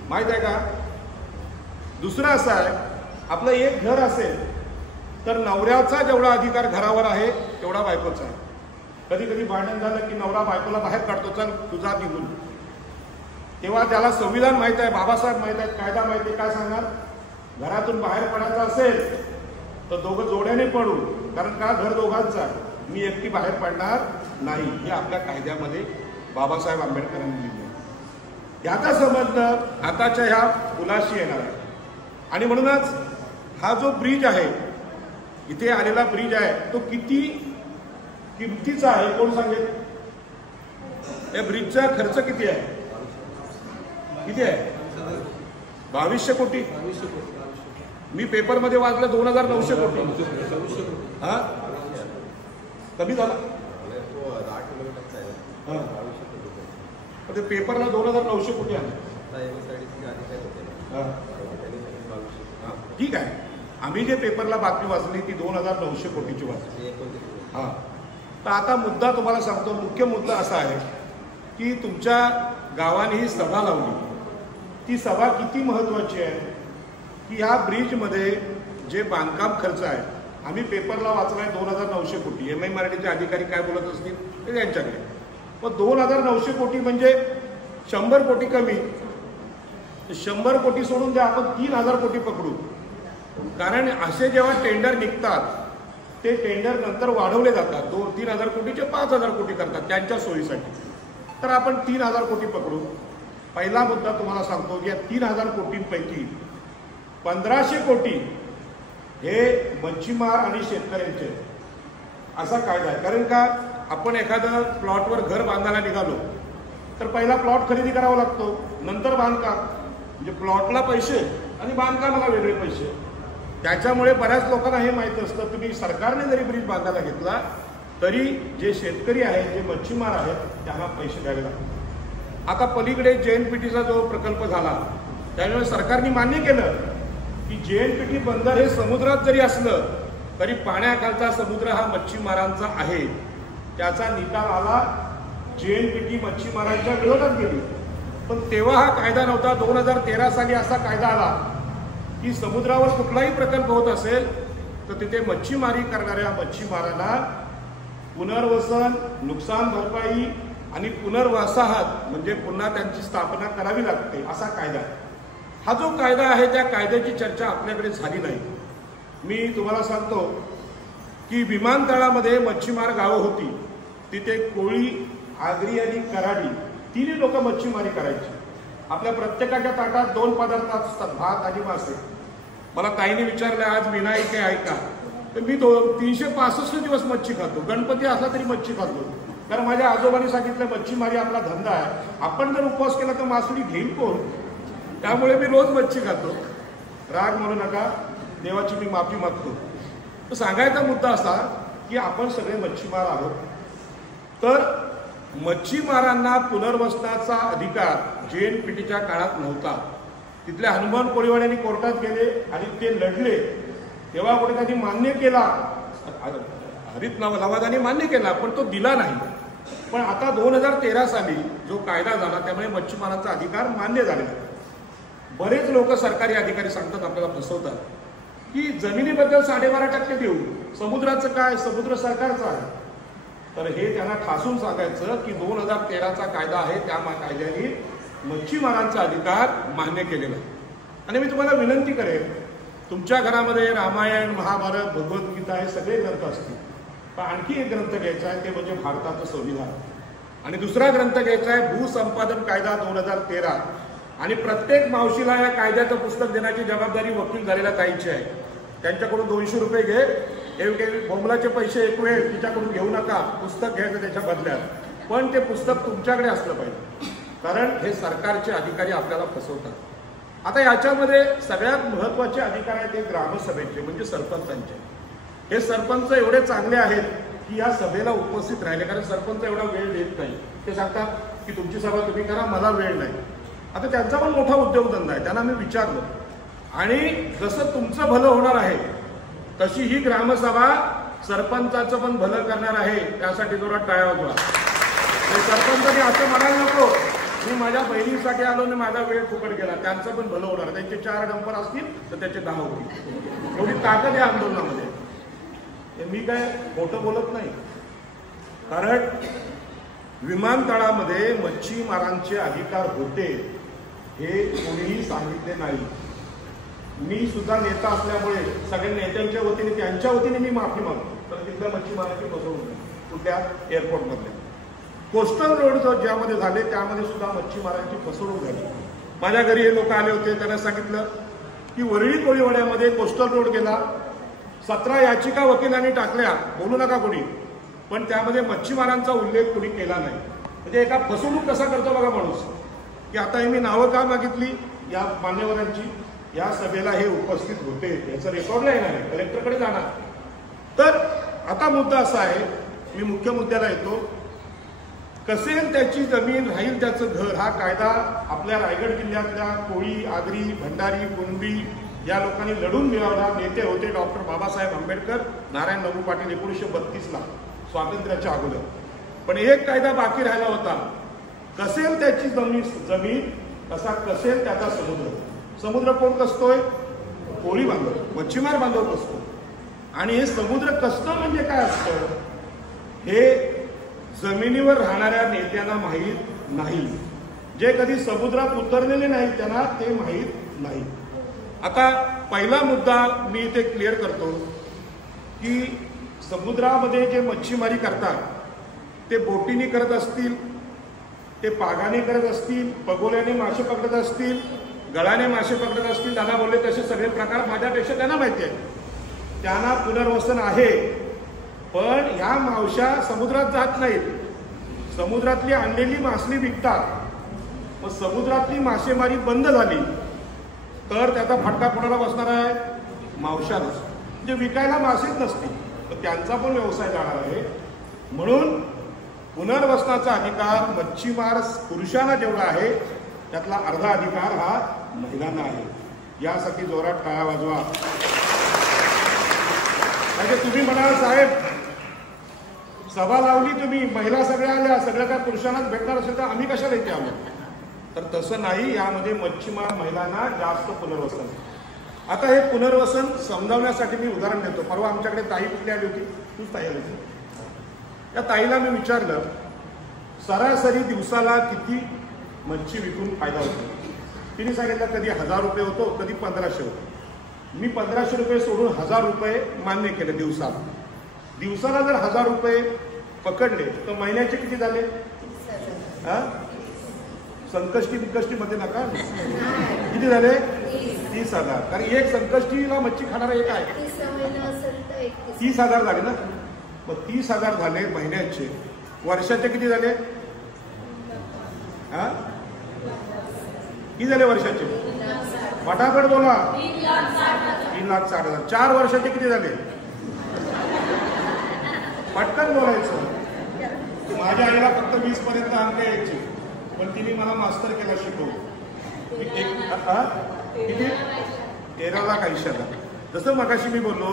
माहित आहे का? दुसरं असं आहे, आपलं एक घर असेल तर नवऱ्याचा जेवढा अधिकार घरावर आहे तेवढा बायकोचा आहे. कधी कधी भांडण झालं की नवरा बायकोला बाहेर काढतो, चल तुझा निघून. तेव्हा त्याला संविधान माहित आहे, बाबासाहेब माहित आहेत, कायदा माहिती आहे. काय सांगणार? घरातून बाहेर पडायचं असेल तर दोघं जोड्याने पडू, कारण का घर दोघांचा आहे, मी एकटी बाहेर पडणार नाही. हे आपल्या कायद्यामध्ये बाबासाहेब आंबेडकरांनी लिहिले. याचा संबंध आताच्या ह्या पुलाशी येणार आहे. आणि म्हणूनच हा जो ब्रिज आहे, इथे आलेला ब्रिज आहे, तो किती किमतीचा आहे कोण सांगेल? या ब्रिजचा खर्च किती आहे? किती आहे? 2200 कोटी. मी पेपरमध्ये वाचलं 2900 कोटी. हा कमी झाला. ते पेपरला 2900 कोटी आले. ठीक आहे, आम्ही जे पेपरला बातमी वाचली ती 2900 कोटीची वाचली. हा, तर आता मुद्दा तुम्हाला सांगतो. मुख्य मुद्दा असा आहे की तुमच्या गावाने ही सभा लावली. ती सभा किती महत्वाची आहे की ह्या ब्रिजमध्ये जे बांधकाम खर्च आहे, आम्ही पेपरला वाचलाय 2900 कोटी. MIMRDचे अधिकारी काय बोलत असतील ते त्यांच्याकडे. पण 2900 कोटी म्हणजे 100 कोटी कमी. 100 कोटी सोडून द्या, आपण 3000 कोटी पकडू. कारण असे जेव्हा टेंडर निघतात ते टेंडर नंतर वाढवले जातात. 2-3000 कोटीचे 5000 कोटी करतात त्यांच्या सोयीसाठी. तर आपण 3000 कोटी पकडू. पहिला मुद्दा तुम्हाला सांगतो की या 3000 कोटींपैकी 1500 कोटी हे मच्छीमार आणि शेतकऱ्यांचे असा कायदा आहे. कारण का आपण एखादं प्लॉटवर घर बांधायला निघालो तर पहिला प्लॉट खरेदी करावा लागतो, नंतर बांधकाम. म्हणजे प्लॉटला पैसे आणि बांधकामाला वेगळे पैसे. त्याच्यामुळे बऱ्याच लोकांना हे माहीत असतं, तुम्ही सरकारने जरी ब्रिज बांधायला घेतला तरी जे शेतकरी आहेत, जे मच्छीमार आहेत त्यांना पैसे द्यावे लागतात. आता पलीकडे JNPTचा जो प्रकल्प झाला त्यामुळे सरकारने मान्य केलं की JNPT बंदर हे समुद्रात जरी असलं तरी पाण्याखालचा समुद्र हा मच्छीमारांचा आहे. त्याचा निकाल आला, JNPT मच्छीमारांच्या विरोधात गेली. पण तेव्हा हा कायदा नव्हता. 2013 साली असा कायदा आला की समुद्रावर कुठलाही प्रकल्प होत असेल तर तिथे मच्छीमारी करणाऱ्या मच्छीमारांना पुनर्वसन, नुकसान भरपाई आणि पुनर्वसाहत म्हणजे पुन्हा त्यांची स्थापना करावी लागते असा कायदा आहे. हा जो कायदा आहे त्या कायद्याची चर्चा आपल्याकडे झाली नाही. मी तुम्हाला सांगतो की विमानतळामध्ये मच्छीमार गावं होती, तिथे कोळी, आगरी आणि कराडी 3 लोक मच्छीमारी करायची. आपल्या प्रत्येकाच्या ताटात 2 पदार्थ असतात, भात आणि मासे. मला ताईने विचारलं आज विनायक आहे का, तर मी 365 दिवस मच्छी खातो. गणपती असला तरी मच्छी खातो, कारण माझ्या आजोबांनी सांगितलं मच्छीमारी आपला धंदा आहे. आपण जर उपवास केला तर मासळी घेईल कोण, त्यामुळे मी रोज मच्छी खातो. राग म्हणू नका, देवाची मी माफी मागतो. तर सांगायचा मुद्दा असा की आपण सगळे मच्छीमार आहोत. तर मच्छीमारांना पुनर्वसनाचा अधिकार JNPTच्या काळात नव्हता. तिथले हनुमान कोळीवाड्यांनी कोर्टात गेले आणि ते लढले, तेव्हा कोणी त्यांनी मान्य केला, हरित लवादाने मान्य केला, पण तो दिला नाही. पण आता 2013 साली जो कायदा झाला त्यामुळे मच्छीमारांचा अधिकार मान्य झालेला. बरेच लोक सरकारी अधिकारी सांगतात, आपल्याला फसवतात की जमिनीबद्दल 12.5% देऊ, समुद्राचं काय, समुद्र सरकारचा आहे. तर हे त्यांना ठासून सांगायचं की 2013चा कायदा आहे, त्या कायद्याने मच्छीमारांचा अधिकार मान्य केलेला आहे. आणि मी तुम्हाला विनंती करेन, तुमच्या घरामध्ये रामायण, महाभारत, भगवद्गीता हे सगळे ग्रंथ असतील, पण आणखी एक ग्रंथ घ्यायचा आहे, ते म्हणजे भारताचं संविधान. आणि दुसरा ग्रंथ घ्यायचा आहे भूसंपादन कायदा 2013. आणि प्रत्येक मावशीला या कायद्याचं पुस्तक देण्याची जबाबदारी वकील झालेल्या ताईची आहे. त्यांच्याकडून 200 रुपये घे, हे बोंबलाचे पैसे एक वेळ तिच्याकडून घेऊ नका, पुस्तक घ्यायचं त्याच्या बदल्यात. पण ते पुस्तक तुमच्याकडे असलं पाहिजे, कारण हे सरकारचे अधिकारी आपल्याला फसवतात. आता याच्यामध्ये सगळ्यात महत्वाचे अधिकार आहेत ते ग्रामसभेचे, म्हणजे सरपंचांचे. हे सरपंच एवढे चांगले आहेत की या सभेला उपस्थित राहिले, कारण सरपंच एवढा वेळ देत नाही. ते सांगतात की तुमची सभा तुम्ही करा, मला वेळ नाही. आता त्यांचा पण मोठा उद्योगधंदा आहे, त्यांना मी विचारलं, आणि जसं तुमचं भलं होणार आहे तशी ही ग्रामसभा सरपंचाचं पण भलं करणार आहे, त्यासाठी जोरात टाळ्या वाजवा. सरपंचाने असं म्हणायला नको मी माझ्या बहिणीसाठी आलो आणि माझा वेळ फुकट गेला, त्यांचं पण भलं होणार. त्यांचे 4 डंपर असतील तर त्याचे 10 होतील, एवढी ताकद आहे आंदोलनामध्ये. मी काय खोटं बोलत नाही, कारण विमानतळामध्ये मच्छीमारांचे अधिकार होते हे कोणीही सांगितले नाही. मी सुद्धा नेता असल्यामुळे सगळ्या नेत्यांच्या वतीने, त्यांच्या वतीने मी माफी मागतो. तर तिथल्या मच्छीमारांची फसवणूक कुठल्या एअरपोर्टमधल्या कोस्टल रोड जो ज्यामध्ये झाले त्यामध्ये सुद्धा मच्छीमारांची फसवणूक झाली. माझ्या घरी हे लोक आले होते, त्यांना सांगितलं की वरळी कोळीवाड्यामध्ये कोस्टल रोड गेला, 17 याचिका वकिलांनी टाकल्या, बोलू नका कोणी, पण त्यामध्ये मच्छीमारांचा उल्लेख कोणी केला नाही. म्हणजे एका फसवणूक कसा करतो बघा माणूस, की आता मी नावं का मागितली या मान्यवरांची, या सभेला हे उपस्थित होते, याचं रेकॉर्ड येणार आहे, कलेक्टरकडे जाणार. तर आता मुद्दा असा आहे, मी मुख्य मुद्द्याला येतो, कसेल त्याची जमीन राहील त्याचं घर, हा कायदा आपल्या रायगड जिल्ह्यातल्या कोळी, आगरी, भंडारी, कुणबी या लोकांनी लढून मिळवला. नेते होते डॉक्टर बाबासाहेब आंबेडकर, नारायण नगू पाटील 1932ला, स्वातंत्र्याच्या अगोदर. पण एक कायदा बाकी राहिला होता, कसेल त्याची जमीन तसा कसेल त्याचा समुद्र. समुद्र कोण कसतोय? कोळी बांधव, मच्छीमार बांधव कसतो. आणि हे समुद्र कसतं म्हणजे काय असतं हे जमिनीवर राहणाऱ्या नेत्यांना माहीत नाही. जे कधी समुद्रात उतरलेले नाही त्यांना ते माहीत नाही. आता पहिला मुद्दा मी इथे क्लिअर करतो की समुद्रामध्ये जे मच्छीमारी करतात ते बोटीने करत असतील, ते पागाने करत असतील, पगोल्याने मासे पकडत असतील, गळाने मासे पकडत असतील, त्यांना बोलले तसे सगळे प्रकार माझ्यापेक्षा त्यांना माहिती आहे. त्यांना पुनर्वसन आहे. पण ह्या मावशा समुद्रात जात नाहीत, समुद्रातली आणलेली मासली विकतात. मग समुद्रातली मासेमारी बंद झाली तर त्याचा फटका कोणाला बसणार आहे? मावशालाच. म्हणजे विकायला मासेच नसतील तर त्यांचा पण व्यवसाय जाणार आहे. म्हणून पुनर्वसनाचा अधिकार मच्छीमार पुरुषांना जेवढा आहे त्यातला अर्धा अधिकार हा महिलांना आहे. यासाठी जोरात टाळ्या वाजवा. म्हणजे तुम्ही म्हणाल साहेब सभा लावली तुम्ही, महिला सगळ्या आल्या, सगळ्या काय पुरुषांनाच भेटणार असेल तर आम्ही कशाला इथे आलो? तर तसं नाही. यामध्ये मच्छीमार महिलांना जास्त पुनर्वसन. आता हे पुनर्वसन समजावण्यासाठी मी उदाहरण देतो. परवा आमच्याकडे ताई कुठली आली होती? तूच ताई आली होती. त्या ताईला मी विचारलं सरासरी दिवसाला किती मच्छी विकून फायदा होतो. तिने सांगितलं कधी 1000 रुपये होतो, कधी 1500 होतो. मी 1500 रुपये सोडून 1000 रुपये मान्य केले दिवसाला. दिवसाला जर 1000 रुपये पकडले तर महिन्याचे किती झाले? संकष्टी मध्ये नका. किती झाले? 30,000. कारण एक संकष्टीला मच्छी खाणारा एक आहे. 30,000 झाले ना. मग 30,000 झाले महिन्याचे. वर्षाचे किती झाले? हा, किती झाले वर्षाचे? फटाफट बोला. 3,60,000. 4 वर्षाचे किती झाले? पटकन बोलायचं. माझ्या आईला फक्त 20 पर्यंत अंक यायचे, पण तिने मला मास्टर केला शिकवलं. किती? 13,80,000. जसं मगाशी मी बोललो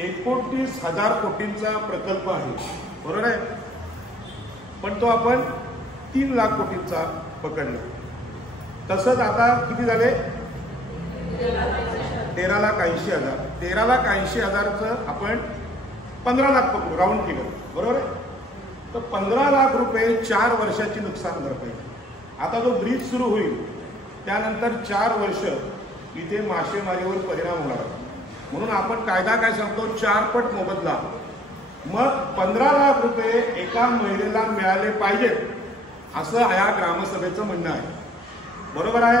29,000 कोटींचा प्रकल्प आहे, बरोबर आहे. पण तो आपण 3 लाख कोटींचा पकडला. तसंच आता किती झाले? 13,80,000. 13,80,000चं आपण 15 लाख पकडू, राऊंड फिगर, बरोबर आहे. तर 15 लाख रुपये 4 वर्षाची नुकसान भरपाई. आता जो ब्रिज सुरू होईल त्यानंतर 4 वर्ष इथे मासेमारीवर परिणाम होणार, म्हणून आपण कायदा काय सांगतो? 4 पट मोबदला. मग 15 लाख रुपये एका महिलेला मिळाले पाहिजेत असं या ग्रामसभेचं म्हणणं आहे, बरोबर आहे.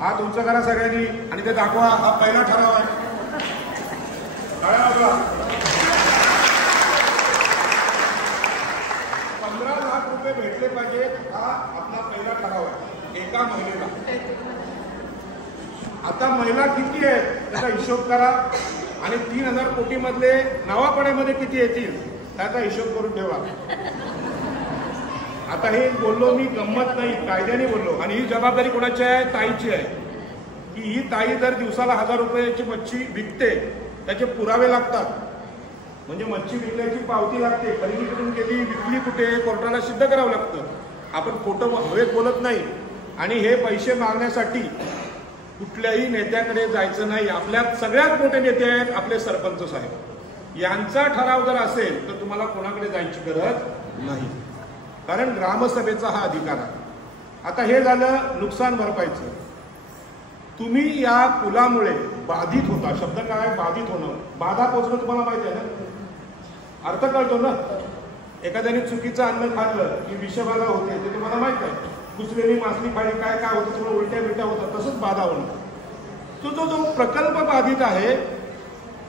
हा तुमचं करा सगळ्यांनी आणि ते दाखवा. हा पहिला ठराव आहे. 15 लाख रुपये भेटले पाहिजेत हा आपला पहिला ठराव आहे एका महिलेला. आता महिला किती आहेत त्याचा हिशोब करा आणि 3,000 कोटी मधले नवापड्यामध्ये किती येतील त्याचा हिशोब करून ठेवा. आता हे बोललो मी गंमत नाही, कायद्याने बोललो. आणि ही जबाबदारी कोणाची आहे? ताईची आहे. की ही ताई जर दिवसाला 1,000 रुपयाची मच्छी विकते, त्याचे पुरावे लागतात. म्हणजे मच्छी विकल्याची पावती लागते, खरेदी कुठून केली, विकली कुठे, कोर्टाला सिद्ध करावं लागतं. आपण खोटं हवेत बोलत नाही. आणि हे पैसे मागण्यासाठी कुठल्याही नेत्याकडे जायचं नाही. आपल्या सगळ्यात मोठे नेते आहेत आपले सरपंच साहेब. यांचा ठराव जर असेल तर तुम्हाला कोणाकडे जायची गरज नाही, कारण ग्रामसभेचा हा अधिकार आहे. आता हे झालं नुकसान भरपाईचं. तुम्ही या पुलामुळे बाधित होता. शब्द काय? बाधित होणं. बाधा पोचणं तुम्हाला माहिती आहे ना, अर्थ कळतो ना. एखाद्याने चुकीचं अन्न खाल्लं की विषबाधा होते, ते तुम्हाला माहित आहे. कुचलेली मासली खाली काय काय होतं, सगळं उलट्या बिलट्या होतात. तसंच बाधा होणं. तो जो प्रकल्प बाधित आहे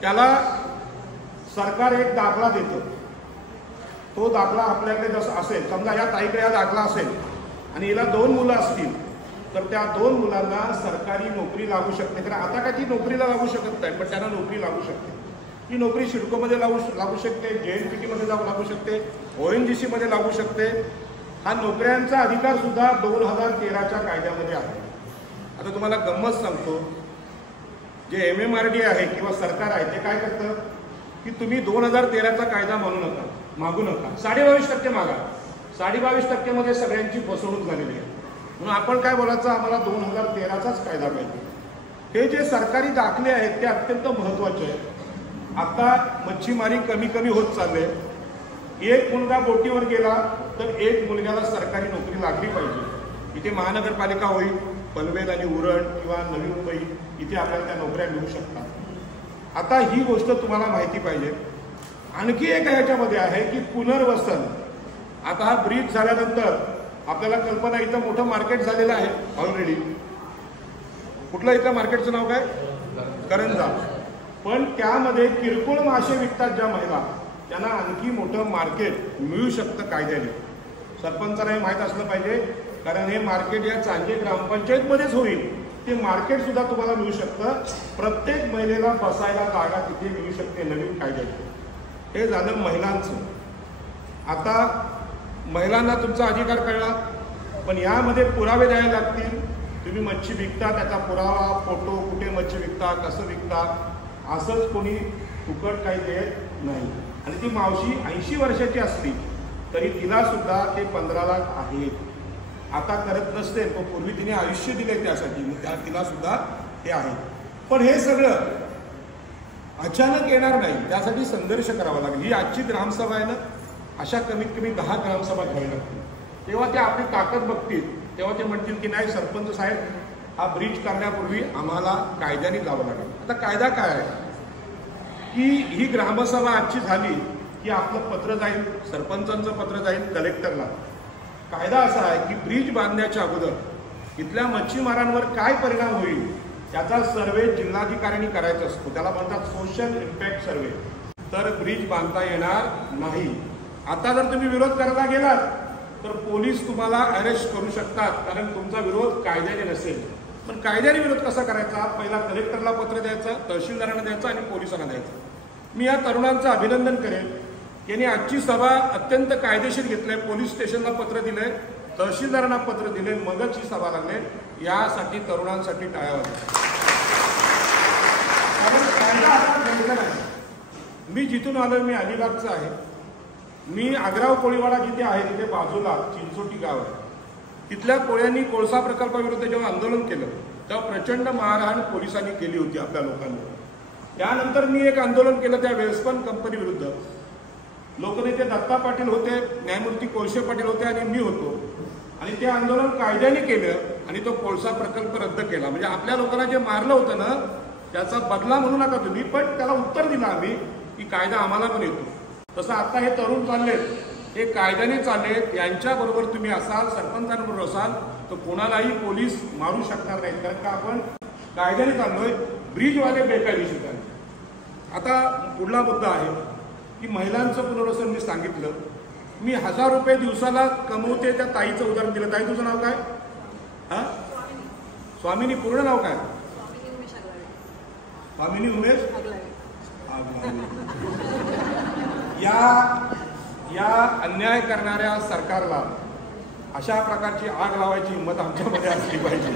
त्याला सरकार एक दाखला देतं. तो दाखला आपल्याकडे जसं असेल, समजा या ताईकडे हा दाखला असेल आणि हिला 2 मुलं असतील तर त्या 2 मुलांना सरकारी नोकरी लागू शकते. कारण आता काय ती नोकरीला लागू शकत नाही, पण त्यांना नोकरी लागू शकते. ती नोकरी सिडकोमध्ये लागू शकते, JNPT लागू शकते, ONGC मध्ये लागू शकते. हा नोकऱ्यांचा अधिकार सुद्धा 2013च्या कायद्यामध्ये आहे. आता तुम्हाला गंमत सांगतो, जे MMRD आहे किंवा सरकार आहे ते काय करतं की तुम्ही 2013चा कायदा मागू नका, 22.5% मागा. 22.5% मध्ये सगळ्यांची फसवणूक झालेली आहे. म्हणून आपण काय बोलायचं, आम्हाला 2013चाच कायदा पाहिजे. हे जे सरकारी दाखले आहेत ते अत्यंत महत्वाचे आहेत. आता मच्छीमारी कमी होत चालले. एक मुलगा बोटीवर गेला तर एक मुलग्याला सरकारी नोकरी लागली पाहिजे. इथे महानगरपालिका होईल, पनवेल आणि उरण किंवा नवी मुंबई इथे आपल्याला त्या नोकऱ्या मिळू शकतात. आता ही गोष्ट तुम्हाला माहिती पाहिजे. आणखी एक ह्याच्यामध्ये आहे की पुनर्वसन. आता हा ब्रिज झाल्यानंतर आपल्याला कल्पना, इथं मोठं मार्केट झालेलं आहे ऑलरेडी. कुठलं इथं मार्केटचं नाव काय? करंजा. पण त्यामध्ये किरकोळ मासे विकतात ज्या महिला, त्यांना आणखी मोठं मार्केट मिळू शकतं कायद्याने. सरपंचाला हे माहीत असलं पाहिजे, कारण हे मार्केट या चांजे ग्रामपंचायतमध्येच होईल. ते मार्केट सुद्धा तुम्हाला मिळू शकतं. प्रत्येक महिलेला बसायला जागा तिथे मिळू शकते नवीन कायद्याने. हे झालं महिलांचं. आता महिलांना तुमचा अधिकार कळला, पण यामध्ये पुरावे द्यायला लागतील. तुम्ही मच्छी विकता त्याचा पुरावा, फोटो, कुठे मच्छी विकता, कसं विकता, असंच कोणी फुकट काही देत नाही. आणि ती मावशी 80 वर्षाची असली तरी तिला सुद्धा ते 15 लाख आहेत. आता करत नसते, तो पूर्वी तिने आयुष्य दिले त्यासाठी, तिला सुद्धा ते आहे. पण हे सगळं अचानक येणार नाही, त्यासाठी संघर्ष करावा लागेल. ही आजची ग्रामसभा आहे ना, अशा कमीत कमी 10 ग्रामसभा घ्यावी लागतील. तेव्हा ते आपली ताकद बघतील, तेव्हा ते म्हणतील की नाही सरपंच साहेब, हा ब्रिज करण्यापूर्वी आम्हाला कायद्याने जावं लागेल. आता कायदा काय आहे की ही ग्रामसभा आजची झाली की आपलं पत्र जाईल, सरपंचांचं पत्र जाईल कलेक्टरला. कायदा असा आहे की ब्रिज बांधण्याच्या अगोदर इथल्या मच्छीमारांवर काय परिणाम होईल त्याचा सर्वे जिल्हाधिकाऱ्यांनी करायचा असतो. त्याला म्हणतात सोशल इम्पॅक्ट सर्वे. तर ब्रिज बांधता येणार नाही. आता जर तुम्ही विरोध करायला गेलात तर पोलीस तुम्हाला अरेस्ट करू शकतात, कारण तुमचा विरोध कायद्याने नसेल. पण कायद्याने विरोध कसा करायचा? पहिला कलेक्टरला पत्र द्यायचं, तहसीलदारांना द्यायचं आणि पोलिसांना द्यायचं. मी या तरुणांचं अभिनंदन करेन. यांनी आजची सभा अत्यंत कायदेशीर घेतली. पोलीस स्टेशनला पत्र दिले, तहसीलदारांना पत्र दिले, मगच ही सभा लागले. यासाठी तरुणांसाठी टाळ्या वाजवा. कारण कायदा आता घडलेला नाही. मी जिथून आलोय मी अलिबागचा आहे. मी आग्राव कोळीवाडा जिथे आहे तिथे बाजूला चिंचोटी गाव आहे. तिथल्या कोळ्यांनी कोळसा प्रकल्पाविरुद्ध जेव्हा आंदोलन केलं तेव्हा प्रचंड मारहाण पोलिसांनी केली होती आपल्या लोकांवर. त्यानंतर मी एक आंदोलन केलं त्या वेल्सपन कंपनी विरुद्ध. लोकनेते दत्ता पाटील होते, न्यायमूर्ती कोळसे पाटील होते आणि मी होतो. आणि ते आंदोलन कायद्याने केलं आणि तो कोळसा प्रकल्प रद्द केला. म्हणजे आपल्या लोकांना जे मारलं होतं ना त्याचा बदला म्हणू नका तुम्ही, पण त्याला उत्तर दिलं आम्ही की कायदा आम्हाला पण येतो. तसं आता हे तरुण चाललेत, हे कायद्याने चाललेत. यांच्याबरोबर तुम्ही असाल, सरपंचांबरोबर असाल तर कोणालाही पोलीस मारू शकणार नाहीत, कारण का आपण कायद्याने चाललोय. ब्रिजवाले बेकायदेशीर झाले. आता पुढला मुद्दा आहे की महिलांचं पुनर्वसन. मी सांगितलं मी 1000 रुपये दिवसाला कमवते त्या ताईचं उदाहरण दिलं. ताई तुझं नाव काय? हा, स्वामिनी. पूर्ण नाव काय? स्वामिनी उमेश. या अन्याय करणाऱ्या सरकारला अशा प्रकारची आग लावायची हिंमत आमच्यामध्ये असली पाहिजे.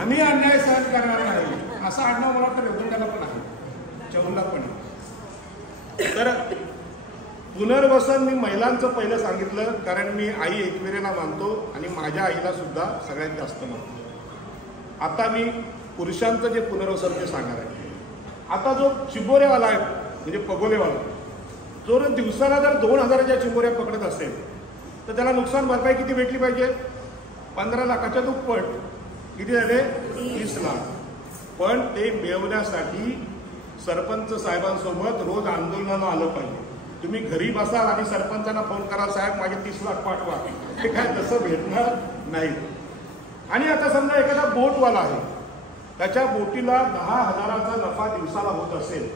आम्ही अन्याय सहन करणार नाही असा आडनाव मला वाटतं रेवदंड्याला पण आहे, चौंडात पण आहे. तर पुनर्वसन मी महिलांचं पहिलं सांगितलं, कारण मी आई एकविरेला मानतो आणि माझ्या आईला सुद्धा सगळ्यात जास्त मानतो. आता मी पुरुषांचं जे पुनर्वसन ते सांगणार आहे. आता जो चिबोरेवाला आहे म्हणजे पगोलेवाला, जो दिवसाला जर 2000च्या चिंबोऱ्या पकडत असेल तर त्याला नुकसान भरपाई किती भेटली पाहिजे? 15 लाखाच्या दुप्पट. किती झाले? 30 लाख. पण ते मिळवण्यासाठी सरपंच साहेबांसोबत रोज आंदोलनाला आलं पाहिजे. तुम्ही घरी बसाल आणि सरपंचांना फोन कराल, साहेब माझे 30 लाख पाठवा. ते काय तसं भेटणार नाही. आणि आता समजा एखादा बोटवाला आहे, त्याच्या बोटीला 10,000चा नफा दिवसाला होत असेल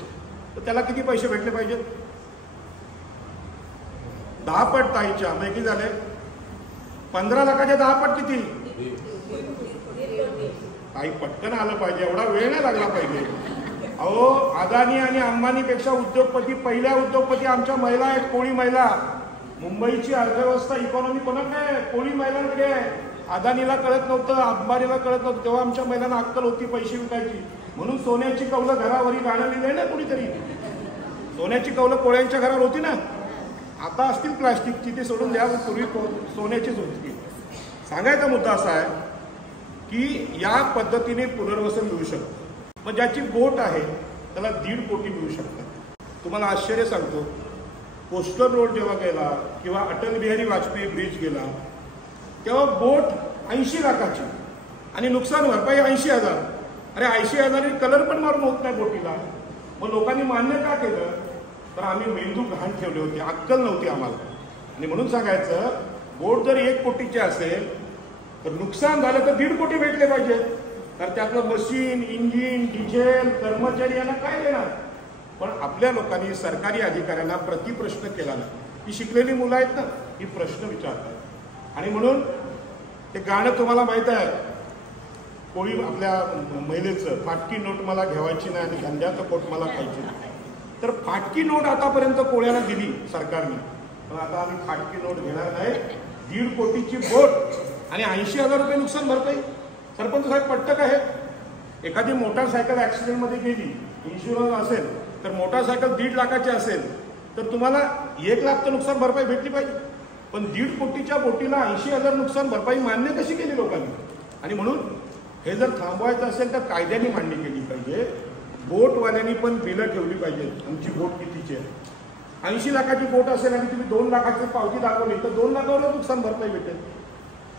तर त्याला किती पैसे भेटले पाहिजेत? 10 पट ताईच्या म्हणजे किती झाले? 15 लाखाच्या 10 पट किती? ताई पटकन आलं पाहिजे, एवढा वेळ नाही लागला पाहिजे. अहो, अदानी आणि अंबानीपेक्षा उद्योगपती, पहिल्या उद्योगपती आमच्या महिला आहेत, कोळी महिला. मुंबईची अर्थव्यवस्था, इकॉनॉमी कोणाकडे आहे? कोळी महिलांकडे आहे. अदानीला कळत नव्हतं, अंबानीला कळत नव्हतं, तेव्हा आमच्या महिलांना अक्कल होती पैसे विकायची. म्हणून सोन्याची कौलं घरावरी गाणं लिहिलंय ना कुणीतरी. सोन्याची कौलं कोळ्यांच्या घरावर होती ना. आता असतील प्लास्टिकची, ते सोडून द्या. पूर्वी सोन्याचीच होती. सांगायचा मुद्दा असा आहे की या पद्धतीने पुनर्वसन मिळू शकतं. मग ज्याची बोट आहे त्याला 1.5 कोटी मिळू शकतात. तुम्हाला आश्चर्य सांगतो, कोस्टल रोड जेव्हा गेला किंवा अटल बिहारी वाजपेयी ब्रिज गेला तेव्हा बोट 80 लाखाची आणि नुकसान भरपाई 80,000. अरे 80,000 कलर पण मारून होत नाही बोटीला. मग लोकांनी मान्य का केलं? तर आम्ही मेंदू घाण ठेवले होते, अक्कल नव्हती आम्हाला. आणि म्हणून सांगायचं, बोट जर 1 कोटीची असेल तर नुकसान झालं तर 1.5 कोटी भेटले पाहिजे. तर त्यातलं मशीन, इंजिन, डिझेल, कर्मचारी यांना काय देणार? पण आपल्या लोकांनी सरकारी अधिकाऱ्यांना प्रतिप्रश्न केला नाही. ही शिकलेली मुलं आहेत ना, ही प्रश्न विचारतात. आणि म्हणून ते गाणं तुम्हाला माहित आहे, कोळी आपल्या महिलेचं, फाटकी नोट मला घ्यावायची नाही आणि धंद्याचं पोट मला खायची नाही. तर फाटकी नोट आतापर्यंत कोळ्यांना दिली सरकारने, पण आता आम्ही फाटकी नोट घेणार नाही. 1.5 कोटीची बोट आणि 80,000 रुपये नुकसान भरपाई. सरपंच साहेब पटतं का हे? एखादी मोटारसायकल ऍक्सिडेंटमध्ये गेली, इन्शुरन्स असेल तर मोटारसायकल 1.5 लाखाची असेल तर तुम्हाला 1 लाख तर नुकसान भरपाई भेटली पाहिजे. पण 1.5 कोटीच्या बोटीला 80,000 नुकसान भरपाई मान्य कशी केली लोकांनी? आणि म्हणून हे जर थांबवायचं असेल तर कायद्याने मांडणी केली पाहिजे. बोटवाल्यांनी पण बिलं ठेवली पाहिजेत, आमची बोट कितीची आहे. 80 लाखाची बोट असेल आणि तुम्ही 2 लाखाची पावती दाखवली तर 2 लाखावर नुकसान भरपाई भेटेल.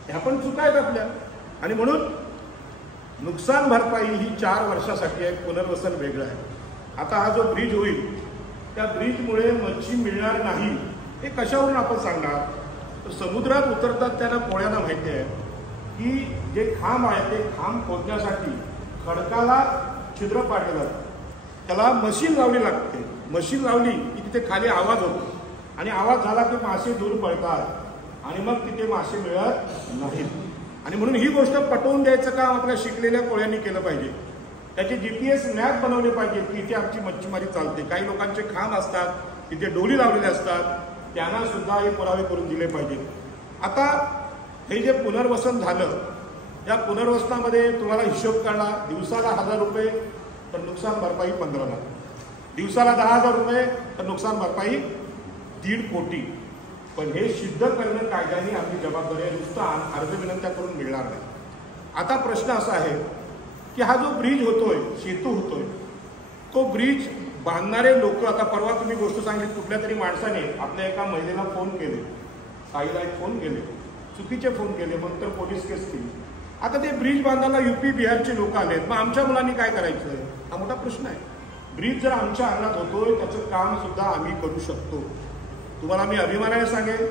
ह्या पण चुका आहेत आपल्या. आणि म्हणून नुकसान भरपाई ही 4 वर्षासाठी आहे, पुनर्वसन वेगळं आहे. आता हा जो ब्रिज होईल त्या ब्रिजमुळे मच्छी मिळणार नाही हे कशावरून आपण सांगणार? तर समुद्रात उतरतात त्यांना कोळ्यांना माहिती आहे की जे खांब आहे ते खांब खोदण्यासाठी खडकाला छिद्र पाडले जातं, त्याला मशीन लावली लागते. मशीन लावली की तिथे खाली आवाज होतो आणि आवाज झाला की मासे दूर पळतात आणि मग तिथे मासे मिळत नाहीत. आणि म्हणून ही गोष्ट पटवून द्यायचं काम आपल्या शिकलेल्या कोळ्यांनी केलं पाहिजे. त्याचे GPS मॅप बनवले पाहिजे की इथे आमची मच्छीमारी चालते. काही लोकांचे खांब असतात, तिथे डोली लावलेले असतात, त्यांना सुद्धा हे पुरावे करून दिले पाहिजे. आता हे जे पुनर्वसन झालं, या पुनर्वसनामध्ये तुम्हाला हिशोब काढला, दिवसाला 1000 रुपये तर नुकसान भरपाई 15 लाख, दिवसाला 10,000 रुपये तर नुकसान भरपाई 1.5 कोटी. पण हे सिद्ध करणं कायद्याने आपली जबाबदारी आहे, नुसतं अर्ज विनंत्या करून मिळणार नाही. आता प्रश्न असा आहे की हा जो ब्रिज होतोय, सेतू होतोय, तो ब्रिज बांधणारे लोक, आता परवा तुम्ही गोष्ट सांगितली, कुठल्या तरी माणसाने आपल्या एका महिलेला फोन केले, ताईला एक फोन केले, चुकीचे फोन केले, मग तर पोलीस केस केली. आता ते ब्रिज बांधायला UP बिहारचे लोक आलेत, मग आमच्या मुलांनी काय करायचं? हा मोठा प्रश्न आहे. ब्रिज जर आमच्या अंगणात होतोय त्याचं काम सुद्धा आम्ही करू शकतो. तुम्हाला मी अभिमानाने सांगेन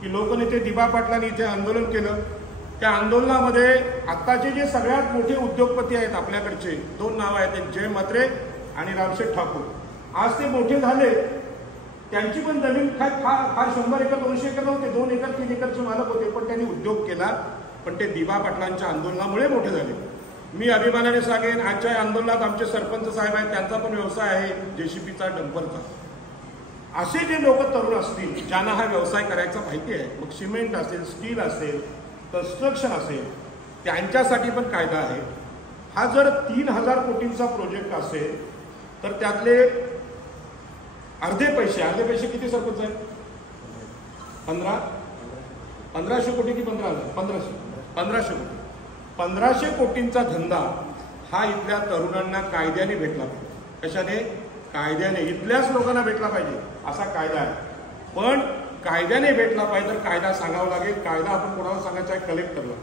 की लोकनेते दिबा पाटलांनी इथे आंदोलन केलं. त्या आंदोलनामध्ये आत्ताचे जे सगळ्यात मोठे उद्योगपती आहेत आपल्याकडचे, 2 नाव आहेत, एक जय म्हात्रे आणि रामशेठ ठाकूर. आज ते मोठे झाले, त्यांची पण जमीन फार 100 एकर 200 एकर नव्हते, 2 एकर 3 एकरचे मालक होते, पण त्यांनी उद्योग केला. पण ते दिबा पाटलांच्या आंदोलनामुळे मोठे झाले. मी अभिमानाने सांगेन, आजच्या आंदोलनात आमचे सरपंच साहेब आहेत, त्यांचा पण व्यवसाय आहे JCBचा, डंपरचा. असे जे लोक तरुण असतील ज्यांना हा व्यवसाय करायचा माहिती आहे, मग सिमेंट असेल, स्टील असेल, कन्स्ट्रक्शन असेल, त्यांच्यासाठी पण कायदा आहे. हा जर 3000 कोटींचा प्रोजेक्ट असेल तर त्यातले अर्धे पैसे किती सरपंच आहेत? 1500 कोटी की 1500? 1500 कोटी. 1500 कोटींचा धंदा हा इथल्या तरुणांना कायद्याने भेटला पाहिजे. कशाने? कायद्याने. इथल्याच लोकांना भेटला पाहिजे असा कायदा आहे. पण कायद्याने भेटला पाहिजे तर कायदा सांगावा लागेल. कायदा आपण कोणाला सांगायचा आहे? कलेक्टरला.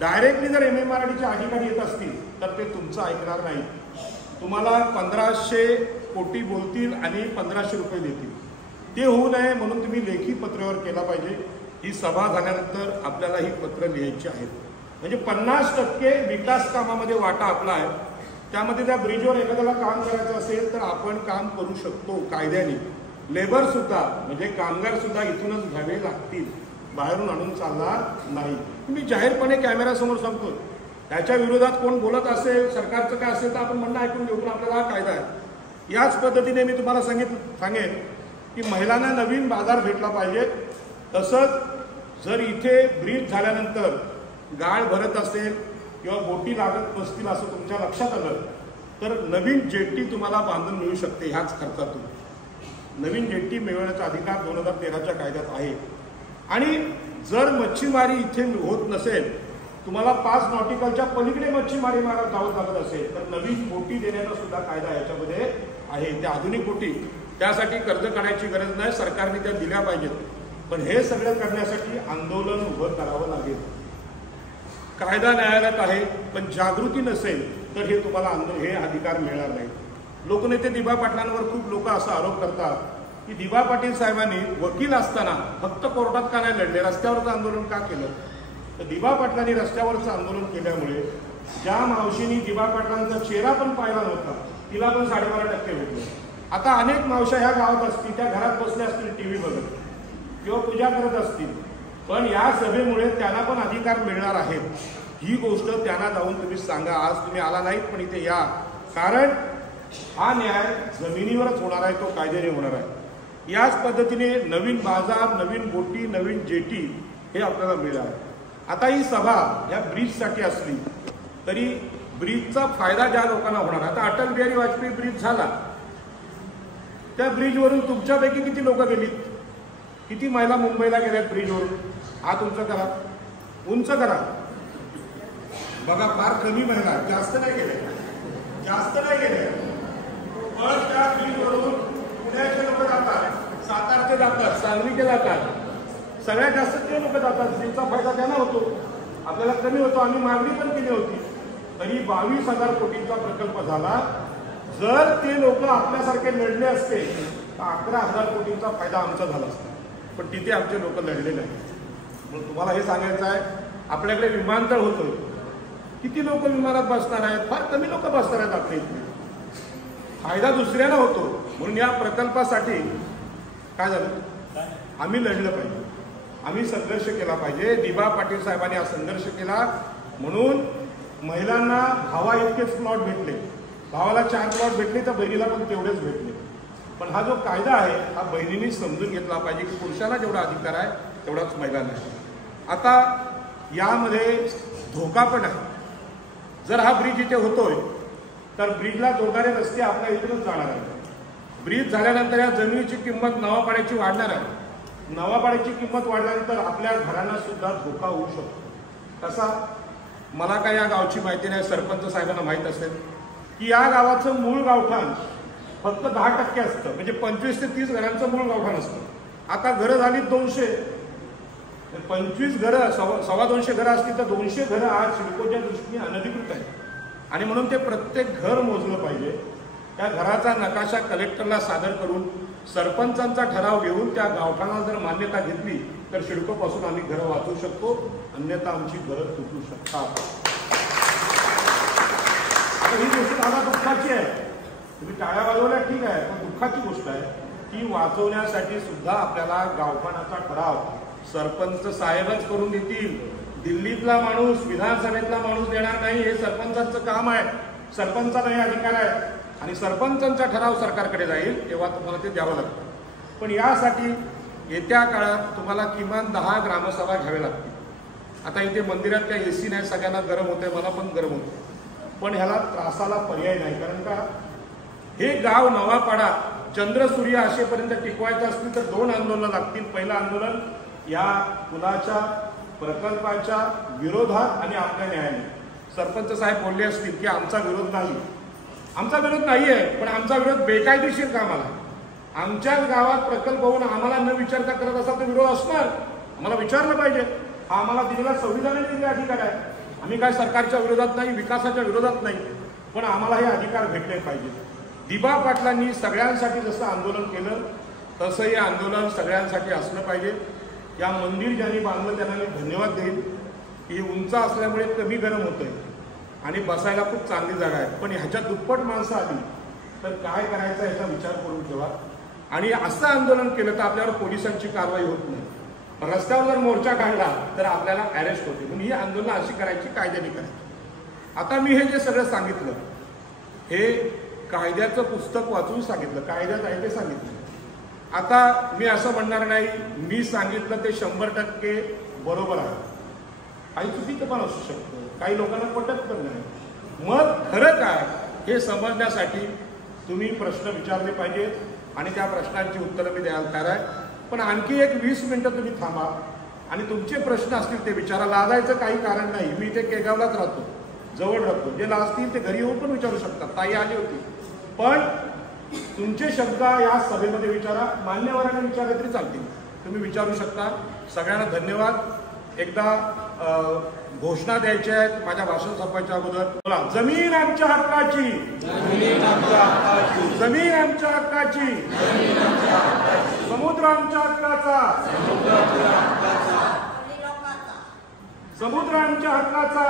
डायरेक्टली जर MMRDचे अधिकारी येत असतील तर ते तुमचं ऐकणार नाही. तुम्हाला 1500 कोटी बोलतील आणि 1500 रुपये देतील. ते होऊ नये म्हणून तुम्ही लेखी पत्रावर केला पाहिजे. ही सभा झाल्यानंतर आपल्याला ही पत्र लिहायची आहेत. म्हणजे 50% विकास कामामध्ये वाटा आपला आहे. त्यामध्ये त्या ब्रिजवर एखाद्याला काम करायचं असेल तर आपण काम करू शकतो कायद्याने. लेबर सुद्धा म्हणजे कामगार सुद्धा इथूनच घ्यावे लागतील, बाहेरून आणून चालणार नाही. मी जाहीरपणे कॅमेऱ्यासमोर सांगतोय. त्याच्या विरोधात कोण बोलत असेल, सरकारचं काय असेल तर आपण म्हणणं ऐकून घेऊ, पण आपल्याला हा कायदा आहे. याच पद्धतीने मी तुम्हाला सांगेन की महिलांना नवीन बाजार भेटला पाहिजे. तसंच जर इथे ब्रिज झाल्यानंतर गाळ भरत असेल किंवा बोटी लागत नसतील असं तुमच्या लक्षात आलं तर नवीन जेट्टी तुम्हाला बांधून मिळू शकते ह्याच खर्चातून. नवीन जेट्टी मिळवण्याचा अधिकार 2013च्या कायद्यात आहे. आणि जर मच्छीमारी इथे होत नसेल, तुम्हाला 5 नॉटिकलच्या पलीकडे मच्छीमारी मारा जावं लागत असेल तर नवीन बोटी देण्याचा सुद्धा कायदा याच्यामध्ये आहे. त्या आधुनिक बोटी, त्यासाठी कर्ज काढायची गरज नाही, सरकारने त्या दिल्या पाहिजेत. पण हे सगळं करण्यासाठी आंदोलन उभं करावं लागेल. कायदा न्यायालयात आहे, पण जागृती नसेल तर हे तुम्हाला हे अधिकार मिळणार नाही. लोकनेते दिबा पाटलांवर खूप लोक असा आरोप करतात की दिबा पाटील साहेबांनी वकील असताना फक्त कोर्टात का नाही लढले, रस्त्यावरचं आंदोलन का केलं? तर दिबा पाटलांनी रस्त्यावरचं आंदोलन केल्यामुळे ज्या मावशींनी दिबा पाटलांचा चेहरा पण पाहिला नव्हता तिला पण 12.5% भेटले. आता अनेक मावशा ह्या गावात असतील, त्या घरात बसल्या असतील TV बघत किंवा पूजा करत असतील, पण या सभेमुळे त्यांना पण अधिकार मिळणार आहेत. ही गोष्ट त्यांना जाऊन तुम्ही सांगा. आज तुम्ही आला नाहीत पण इथे या, कारण हा न्याय जमिनीवरच होणार आहे, तो कायद्याने होणार आहे. याच पद्धतीने नवीन बाजार, नवीन बोटी, नवीन जेटी हे आपल्याला मिळालं. आता ही सभा या ब्रिजसाठी असली तरी ब्रिजचा फायदा ज्या लोकांना होणार, आता अटल बिहारी वाजपेयी ब्रिज झाला, त्या ब्रिजवरून तुमच्यापैकी किती लोक गेलीत? किती महिला मुंबईला गेल्यात ब्रिजवरून? हात उंच करा, उंच करा. बघा, फार कमी महिला, जास्त नाही गेले, जास्त नाही गेले. पण त्या ब्रिजवरून पुण्याचे लोक जातात, सातारचे जातात, सांगलीचे जातात, सगळ्यात जास्त ते लोक जातात. ब्रिजचा फायदा त्यांना होतो, आपल्याला कमी होतो. आम्ही मागणी पण केली होती, तरी 22,000 कोटींचा प्रकल्प झाला. जर ते लोक आपल्यासारखे लढले असते तर 11,000 कोटींचा फायदा आमचा झाला असता. पण तिथे आमचे लोक लढले नाही. म्हणून तुम्हाला हे सांगायचं आहे, आपल्याकडे विमानतळ होतोय, किती लोक विमानात बसणार आहेत? फार कमी लोक बसणार आहेत आपल्या इथे. फायदा दुसऱ्याला होतो. म्हणून या प्रकल्पासाठी काय झालं, आम्ही लढलं पाहिजे, आम्ही संघर्ष केला पाहिजे. दिबा पाटील साहेबांनी हा संघर्ष केला, म्हणून महिलांना भावा इतकेच प्लॉट भेटले. भावाला 4 प्लॉट भेटले तर बहिणीला पण तेवढेच भेटले. पण हा जो कायदा आहे हा बहिणींनी समजून घेतला पाहिजे की पुरुषाला जेवढा अधिकार आहे तेवढाच महिलांना आहे. आता यामध्ये धोका पण आहे. जर हा ब्रिज इथे होतोय तर ब्रिजला जोडणारे रस्ते आपल्या इथूनच जाणार आहेत. ब्रिज झाल्यानंतर या जमिनीची किंमत नवापाड्याची वाढणार आहे. नवापाड्याची किंमत वाढल्यानंतर आपल्या घरांना सुद्धा धोका होऊ शकतो. कसा? मला काय या गावची माहिती नाही, सरपंच साहेबांना माहीत असेल की या गावाचं मूळ गावठाण फक्त 10% असतं, म्हणजे 25 ते 30 घरांचं मूळ गावठाण असतं. आता घरं झाली 200, 25 घरं 225 घरं असतील तर 200 घरं आज सिडकोच्या दृष्टीने अनधिकृत आहेत. आणि म्हणून ते प्रत्येक घर मोजलं पाहिजे. त्या घराचा नकाशा कलेक्टरला सादर करून सरपंचांचा ठराव घेऊन त्या गावठाणाला जर मान्यता घेतली तर सिडकोपासून आम्ही घरं वाचवू शकतो, अन्यथा आमची घरं तुटू शकतात. आता ही गोष्ट दादा दुःखाची आहे. तुम्ही टाळ्या वाजवल्या ठीक आहे, पण दुःखाची गोष्ट आहे ती वाचवण्यासाठी सुद्धा आपल्याला गावठाणाचा ठराव सरपंच साहेबच करून देतील. दिल्लीतला माणूस, विधानसभेतला माणूस देणार नाही. हे सरपंचांचं काम आहे, सरपंचाला हे अधिकार आहे. आणि सरपंचांचा ठराव सरकारकडे जाईल तेव्हा तुम्हाला ते द्यावं लागतं. पण यासाठी येत्या काळात तुम्हाला किमान 10 ग्रामसभा घ्याव्या लागतील. आता इथे मंदिरात काही AC नाही, सगळ्यांना गरम होते, मला पण गरम होते. पण ह्याला त्रासाला पर्याय नाही. कारण का, हे गाव नवापाडा चंद्रसूर्य असेपर्यंत टिकवायचं असतील तर 2 आंदोलनं लागतील. पहिलं आंदोलन या पुलाच्या प्रकल्पाच्या विरोधात आणि आपल्या न्यायाने. सरपंच साहेब बोलले असतील की आमचा विरोध नाही. आमचा विरोध नाही आहे, पण आमचा विरोध बेकायदेशीर कामाला. आमच्या गावात प्रकल्प होऊन आम्हाला न विचारता करत असा तर विरोध असणार. आम्हाला विचारलं पाहिजे. हा आम्हाला दिलेला संविधानाने दिलेला अधिकार आहे. आम्ही काय सरकारच्या विरोधात नाही, विकासाच्या विरोधात नाही, पण आम्हाला हे अधिकार भेटले पाहिजे. दिबा पाटलांनी सगळ्यांसाठी जसं आंदोलन केलं तसं हे आंदोलन सगळ्यांसाठी असलं पाहिजे. या मंदिर ज्यांनी बांधलं त्यांना मी धन्यवाद देईन की उंच असल्यामुळे कमी गरम होतंय आणि बसायला खूप चांगली जागा आहे. पण ह्याच्या दुप्पट माणसं आली तर काय करायचं याचा विचार करून ठेवा. आणि असं आंदोलन केलं तर आपल्यावर पोलिसांची कारवाई होत नाही. रस्त्यावर जर मोर्चा काढला तर आपल्याला अरेस्ट होते. म्हणून ही आंदोलनं अशी करायची, कायद्याने करायची. आता मी हे जे सगळं सांगितलं हे कायद्याचं पुस्तक वाचून सांगितलं, कायद्यात आहे ते सांगितलं. आता मी असं म्हणणार नाही मी सांगितलं ते 100% बरोबर आहे. काही चुकीचं पण असू शकतं, काही लोकांना पटत पण नाही. मग खरं काय हे समजण्यासाठी तुम्ही प्रश्न विचारले पाहिजेत आणि त्या प्रश्नांची उत्तरं मी द्यायला तयार आहे. पण आणखी एक 20 मिनिटं तुम्ही थांबा आणि तुमचे प्रश्न असतील ते विचारा. लाजायचं काही कारण नाही. मी इथे केगावलाच राहतो, जवळ राहतो. जे लाजतील ते घरी येऊन पण विचारू शकतात. ताई आली होती. पण तुमचे शब्द या सभेमध्ये विचारा. मान्यवरांना विचारले तरी चालतील, तुम्ही विचारू शकता. सगळ्यांना धन्यवाद. एकदा घोषणा द्यायच्या आहेत माझ्या भाषण संपवायच्या अगोदर. बोला. जमीन आमच्या हक्काची, जमीन आमच्या हक्काची, समुद्र आमच्या हक्काचा, समुद्र आमच्या हक्काचा,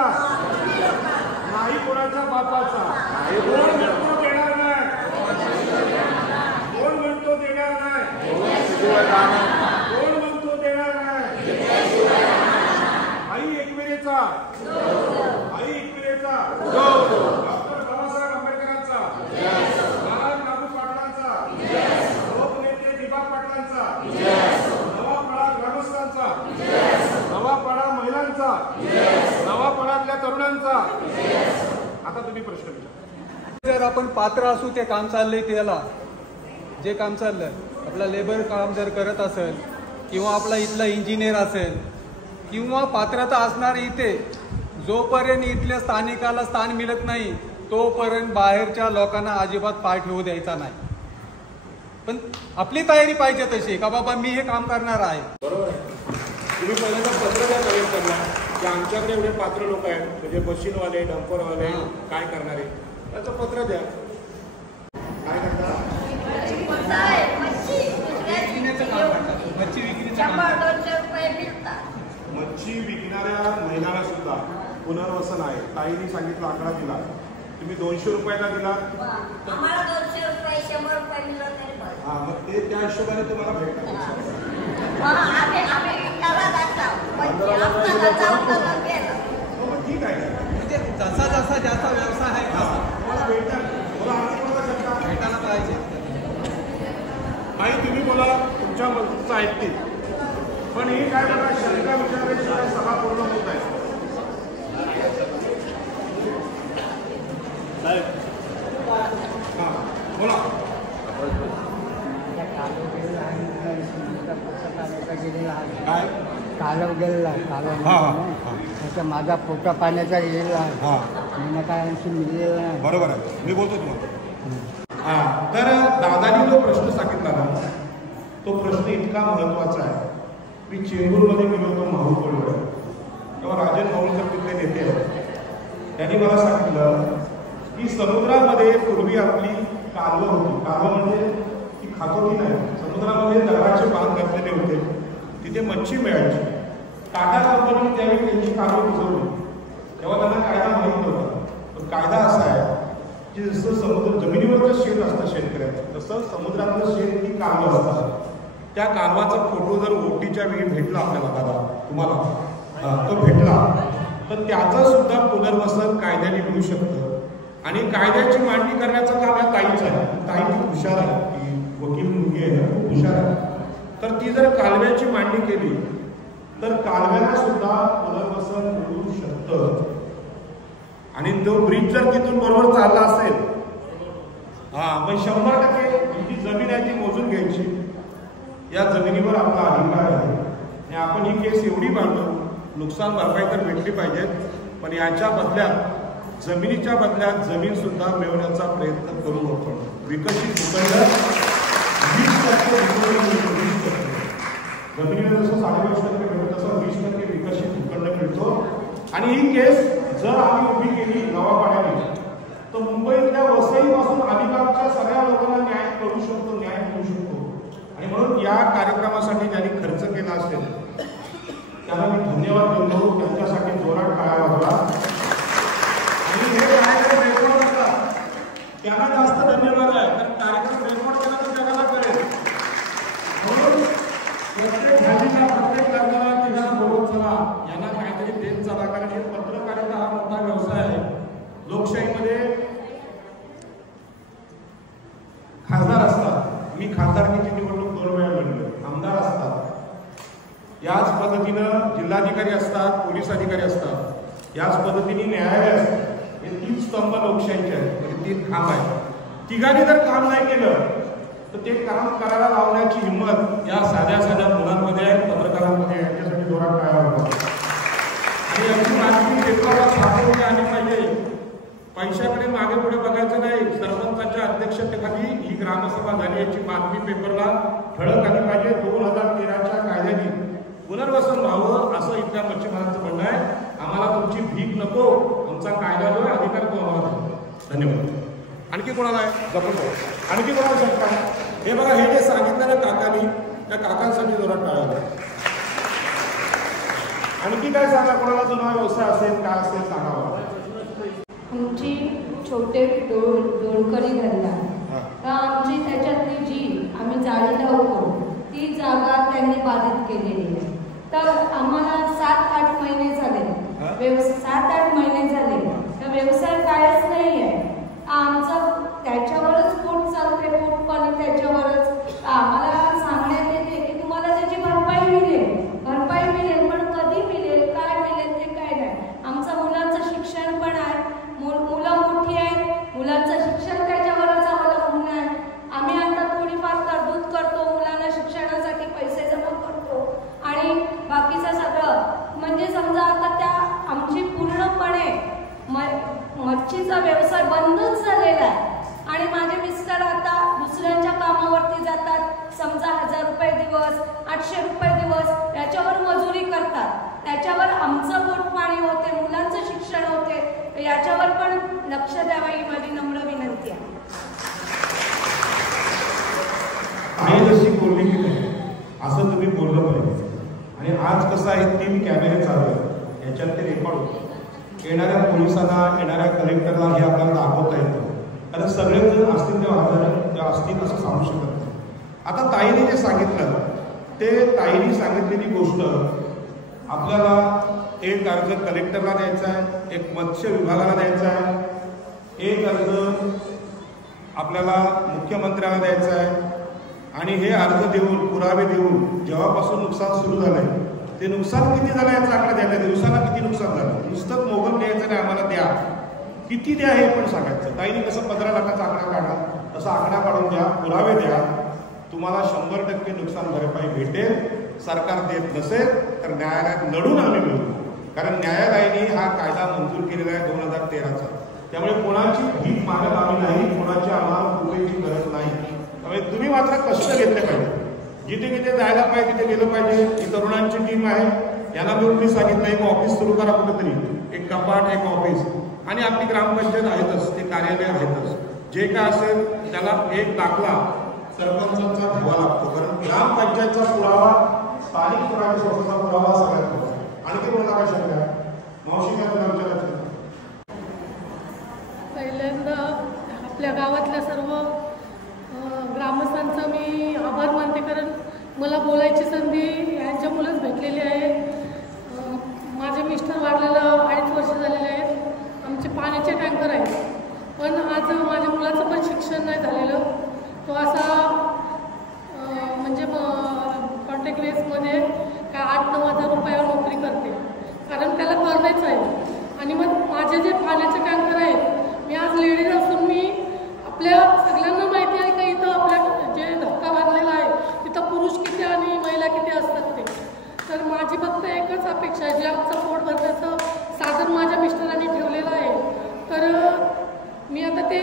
नाही कोणाच्या बापाचा. कोण म्हणतो देणार नाही, कोण म्हणतो देणार नाही, कोण म्हणतो देणार नाही. आई एकविरेचा, आई एकविरेचा, डॉक्टर बाबासाहेब आंबेडकरांचा, नारायण पाटलांचा, लोकनेते दिबा पाटलांचा, नवापाडा ग्रामस्थांचा, नवापाडा महिलांचा, नवापाड्यातल्या तरुणांचा. आता तुम्ही प्रश्न विचारा. जर आपण पात्र असू ते काम चाललंय, त्याला जे काम चाललंय आपला लेबर काम जर करत असेल किंवा आपला इथला इंजिनियर असेल किंवा पात्रता असणार इथे, जोपर्यंत इथल्या स्थानिकाला स्थान मिळत नाही तोपर्यंत बाहेरच्या लोकांना अजिबात पाय ठेवू द्यायचा नाही. पण आपली तयारी पाहिजे तशी का बाबा मी हे काम करणार आहे. बरोबर आहे. तुम्ही पहिल्यांदा पत्र द्या कलेक्टरला की आमच्याकडे एवढे पात्र लोक आहेत, म्हणजे मशीनवाले, डंपरवाले, काय करणारे, त्याचं पत्र द्या. काय करता? मच्छी विक्रीचं काम करतात. मच्छी विक्रीचं काम. मच्छी विकणाऱ्या महिलांना सुद्धा पुनर्वसन आहे. ताईंनी सांगितलं आकडा दिला, तुम्ही 200 रुपयाला दिला, आम्हाला 200 रुपये 100 रुपये मिळत नाही. हा, मग ते त्या हिशोबाने तुम्हाला भेटणार. ठीक आहे, म्हणजे जसा जसा ज्याचा व्यवसाय आहे तुम्हाला भेटणार. बोला, भेटायला पाहिजे. नाही तुम्ही बोला, तुमच्या मदतीचं ऐकतील, पण हे काय बघा, शंका विचारल्याशिवाय सभा पूर्ण होत आहे. बोला. काय कालव गेलेला आहे, त्याचा माझा पोटा पाण्याचा गेलेला आहे, मी काय आणखी मिळलेला नाही. बरोबर आहे, मी बोलतो तुम्हाला. तर दादानी जो प्रश्न सांगितला ना, तो प्रश्न इतका महत्वाचा आहे. मी चेंबूरमध्ये गेलो होतो माहूरगडवर, तेव्हा राजन माहूरकर तिथले नेते आहेत. त्यांनी मला सांगितलं की समुद्रामध्ये पूर्वी आपली कालवं होती. कालवं म्हणजे ती खातो की नाही, समुद्रामध्ये दगडाचे बांध घातलेले होते, तिथे मच्छी मिळायची. टाटा कंपनीने त्यावेळी त्यांची कालवं बुजवली, तेव्हा त्यांना कायदा माहीत नव्हता. पण कायदा असा आहे की जसं समुद्र जमिनीवरचं शेत असतं शेतकऱ्याचं, तसं समुद्रातलं शेत ही कालवं असतात. त्या कालवाचा फोटो जर ओटीच्या वेळी भेटला आपल्याला, दादा तुम्हाला तो भेटला, तर त्याचं सुद्धा पुनर्वसन कायद्याने मिळू शकतं. आणि कायद्याची मांडणी करण्याचं काम या ताईचं आहे. ताई खूप हुशार आहे, ती वकील मुलगी आहे ना, खूप हुशार आहे. तर ती जर कालव्याची मांडणी केली तर कालव्याला सुद्धा पुनर्वसन मिळू शकतं. आणि तो ब्रिज जर तिथून बरोबर चालला असेल, मग 100% जी जमीन आहे ती मोजून घ्यायची. या जमिनीवर आपला अधिकार आहे आणि आपण ही केस एवढी बांधतो, नुकसान भरपाई तर भेटली पाहिजे, पण याच्या बदल्यात जमिनीच्या बदल्यात जमीन सुद्धा मिळवण्याचा प्रयत्न करू आपण. विकसित भूखंड 20% जमिनीला जसं 20.5% मिळतो तसं 20% विकसित भूखंड मिळतो. आणि ही केस जर आम्ही उभी केली नवापाड्याने, तर मुंबईतल्या वसईपासून अलिबागच्या सगळ्या लोकांना न्याय करू शकतो, न्याय मिळू शकतो. आणि म्हणून या कार्यक्रमासाठी ज्यांनी खर्च केला असेल त्यांना मी धन्यवाद देतो. त्यांच्यासाठी जोरात टाळ्या वाजवा. आणि हे कार्यक्रम रेकॉर्ड असतात त्यांना जास्त धन्यवाद आहे, कारण कार्यक्रम रेकॉर्ड केला तर जगाला कळेल. म्हणून प्रत्येक भाजीला प्रत्येक लग्नाला तिला बोलत चला, यांना काहीतरी देत चला, कारण हे पत्रकारिता हा मोठा व्यवसाय आहे. लोकशाहीमध्ये खासदार असतात, मी खासदारकीची निवडणूक 2 वेळा लढलो, आमदार असतात, याच पद्धतीनं जिल्हाधिकारी असतात, पोलीस अधिकारी असतात, याच पद्धतीने न्यायालय असतात. हे 3 स्तंभ लोकशाहीचे आहेत, म्हणजे 3 खांब आहेत. तिघांनी जर काम नाही केलं तर ते काम करायला लावण्याची हिंमत या साध्या साध्या मुलांमध्ये आहे, पत्रकारांमध्ये. यांच्यासाठी जोरात टाळ्या वाजवा. आणि यांची राजकीय क्षेत्राला सामोरे आली पाहिजे. पैशाकडे मागे पुढे बघायचं नाही. सरपंचाच्या अध्यक्षतेखाली ही ग्रामसभा झाली, याची बातमी पेपरला ठळक आली पाहिजे. 2013च्या कायद्याने पुनर्वसन व्हावं असं इथल्या मच्छीमारांचं म्हणणं आहे. आम्हाला तुमची भीक नको, आमचा कायदा जो आहे अधिकार तो आम्हाला द्या. धन्यवाद. आणखी कोणाला आहे जपून, आणखी कोणाला शंका? हे बघा, हे जे सांगितलं ना काकांनी, त्या काकांसाठी जोरात टाळा. आणखी काय सांगा, कोणाला जुना व्यवसाय असेल काय असेल सांगावा. आमची छोटे दोडकरी धंदा, तर आमची त्याच्यातली जी आम्ही जाळी लावतो ती जागा त्यांनी बाधित केलेली आहे. तर आम्हाला 7-8 महिने झाले, 7-8 महिने झाले, तर व्यवसाय कायच नाही आहे. आमचा त्याच्यावरच पोट चालते, पोटपाणी त्याच्यावरच. आम्हाला सांगण्यात येते की तुम्हाला त्याची भरपाई मिळेल, भरपाई मिळेल, पण कधी मिळेल, काय मिळेल ते काय नाही. आमचं मुलांचं शिक्षण पण आहे, मुलं मोठी आहेत, मुलांचं शिक्षण त्याच्यावरच अवलंबून आहे. आम्ही आता थोडीफार तरतूद करतो, मुलांना शिक्षणासाठी पैसे जमा करतो आणि बाकीचं सगळं म्हणजे समजा आता त्या आमची पूर्णपणे मच्छीचा व्यवसाय बंदच झालेला आहे. आणि माझे मिस्टर आता दुसऱ्यांच्या कामावरती जातात, समजा 1000 रुपये दिवस, 800 रुपये दिवस याच्यावर मजुरी करतात. त्याच्यावर आमचं पोट पाणी होते, मुलांचं शिक्षण होते, याच्यावर पण लक्ष द्यावं ही माझी नम्र विनंती आहे. आई जशी बोलली की नाही असं तुम्ही बोललं पाहिजे. आणि आज कसं आहे 3 कॅमेरे चालू आहेत, याच्यात ते रेकॉर्ड होतं. येणाऱ्या पोलिसांना, येणाऱ्या कलेक्टरला हे आपल्याला दाखवता येतं, कारण सगळेजण असतील तेव्हा हजर असतील असं सांगू शकत नाही. आता ताईने जे सांगितलं ते ताईने सांगितलेली गोष्ट आपल्याला एक अर्ज कलेक्टरला द्यायचा आहे, एक मत्स्य विभागाला द्यायचा आहे, एक अर्ज आपल्याला मुख्यमंत्र्याला द्यायचा आहे. आणि हे अर्ज देऊन, पुरावे देऊन जेव्हापासून नुकसान सुरू झालं आहे ते नुकसान किती झालं याचा आकडा द्यायला, दिवसाला किती नुकसान झालं, नुसतंच मोगम द्यायचं नाही, आम्हाला द्या, किती द्या हे पण सांगायचं. ताईने कसं 15 लाखाचा आकडा काढला तसा आकडा काढून द्या, पुरावे द्या, तुम्हाला 100% नुकसान भरपाई भेटेल. सरकार देत नसेल तर न्यायालयात लढून आम्ही मिळू, कारण न्यायालयाने हा कायदा मंजूर केलेला आहे 2013चा. त्यामुळे कोणाची भीक मागत आम्ही नाही, कोणाची आम्हाला रुपयाची गरज नाही. त्यामुळे तुम्ही मात्र कष्ट घेतले पाहिजे, जिथे जिथे जायला पाहिजे तिथे गेलं पाहिजे. ही तरुणांची टीम आहे, यांना मी सांगितलं एक ऑफिस सुरू करा कुठेतरी, एक कपाट, एक ऑफिस, आणि आपली ग्रामपंचायत आहेतच, ते कार्यालय आहेतच. जे काय असेल त्याला एक दाखला सरपंचांचा ठेवा लागतो, कारण ग्रामपंचायतचा पुरावा, स्थानिक स्वराज्य संस्थेचा पुरावा सगळ्यात महत्त्वाचा. आणखी कोणाला काय शंका आहे? मावशी काय तुला विचारायचं? पहिल्यांदा आपल्या गावातल्या सर्व ग्रामस्थांचा मी आभार मानते, कारण मला बोलायची संधी यांच्यामुळेच भेटलेली आहे. माझे मिस्टर वाढलेला 2.5 वर्ष झालेले आहेत, आमचे पाण्याचे टँकर आहेत, पण आज माझ्या मुलाचं पण शिक्षण नाही झालेलं. तो असा म्हणजे कॉन्ट्रॅक्ट बेसमध्ये काय 8-9 हजार रुपयावर नोकरी करते, कारण त्याला करायचं आहे. आणि मग माझे जे पाण्याचे टँकर आहेत, मी आज लेडीज असून मी आपल्या सगळ्यांना माहिती आहे का इथं आपल्या जे धक्का बांधलेला आहे तिथं पुरुष किती आणि महिला किती असतात ते. तर माझी फक्त एकच अपेक्षा आहे, जे आमचं पोट भरण्याचं साधन माझ्या मिस्टरांनी ठेवलेलं आहे. तर मी आता ते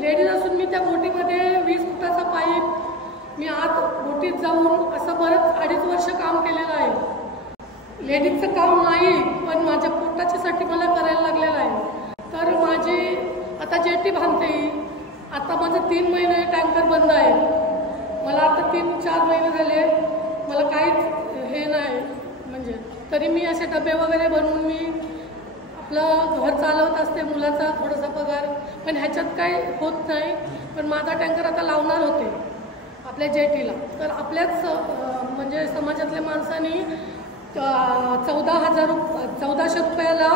लेडीज असून मी त्या बोटीमध्ये 20 फुटाचा पाईप मी आत बोटीत जाऊन असं बरंच 2.5 वर्ष काम केलेलं आहे. लेडीजचं काम नाही, पण माझ्या पोटाच्यासाठी मला करायला लागलेलं आहे. तर माझी आता जेटी बांधते, आता माझं 3 महिने टँकर बंद आहे. मला आता 3-4 महिने झाले, मला काहीच हे नाही, म्हणजे तरी मी असे डबे वगैरे बनवून मी आपलं घर चालवत असते, मुलाचा थोडासा पगार, पण ह्याच्यात काही होत नाही. पण माझा टँकर आता लावणार होते आपल्या जेटीला, तर आपल्याच म्हणजे समाजातल्या माणसांनी 14,000 रुपयाला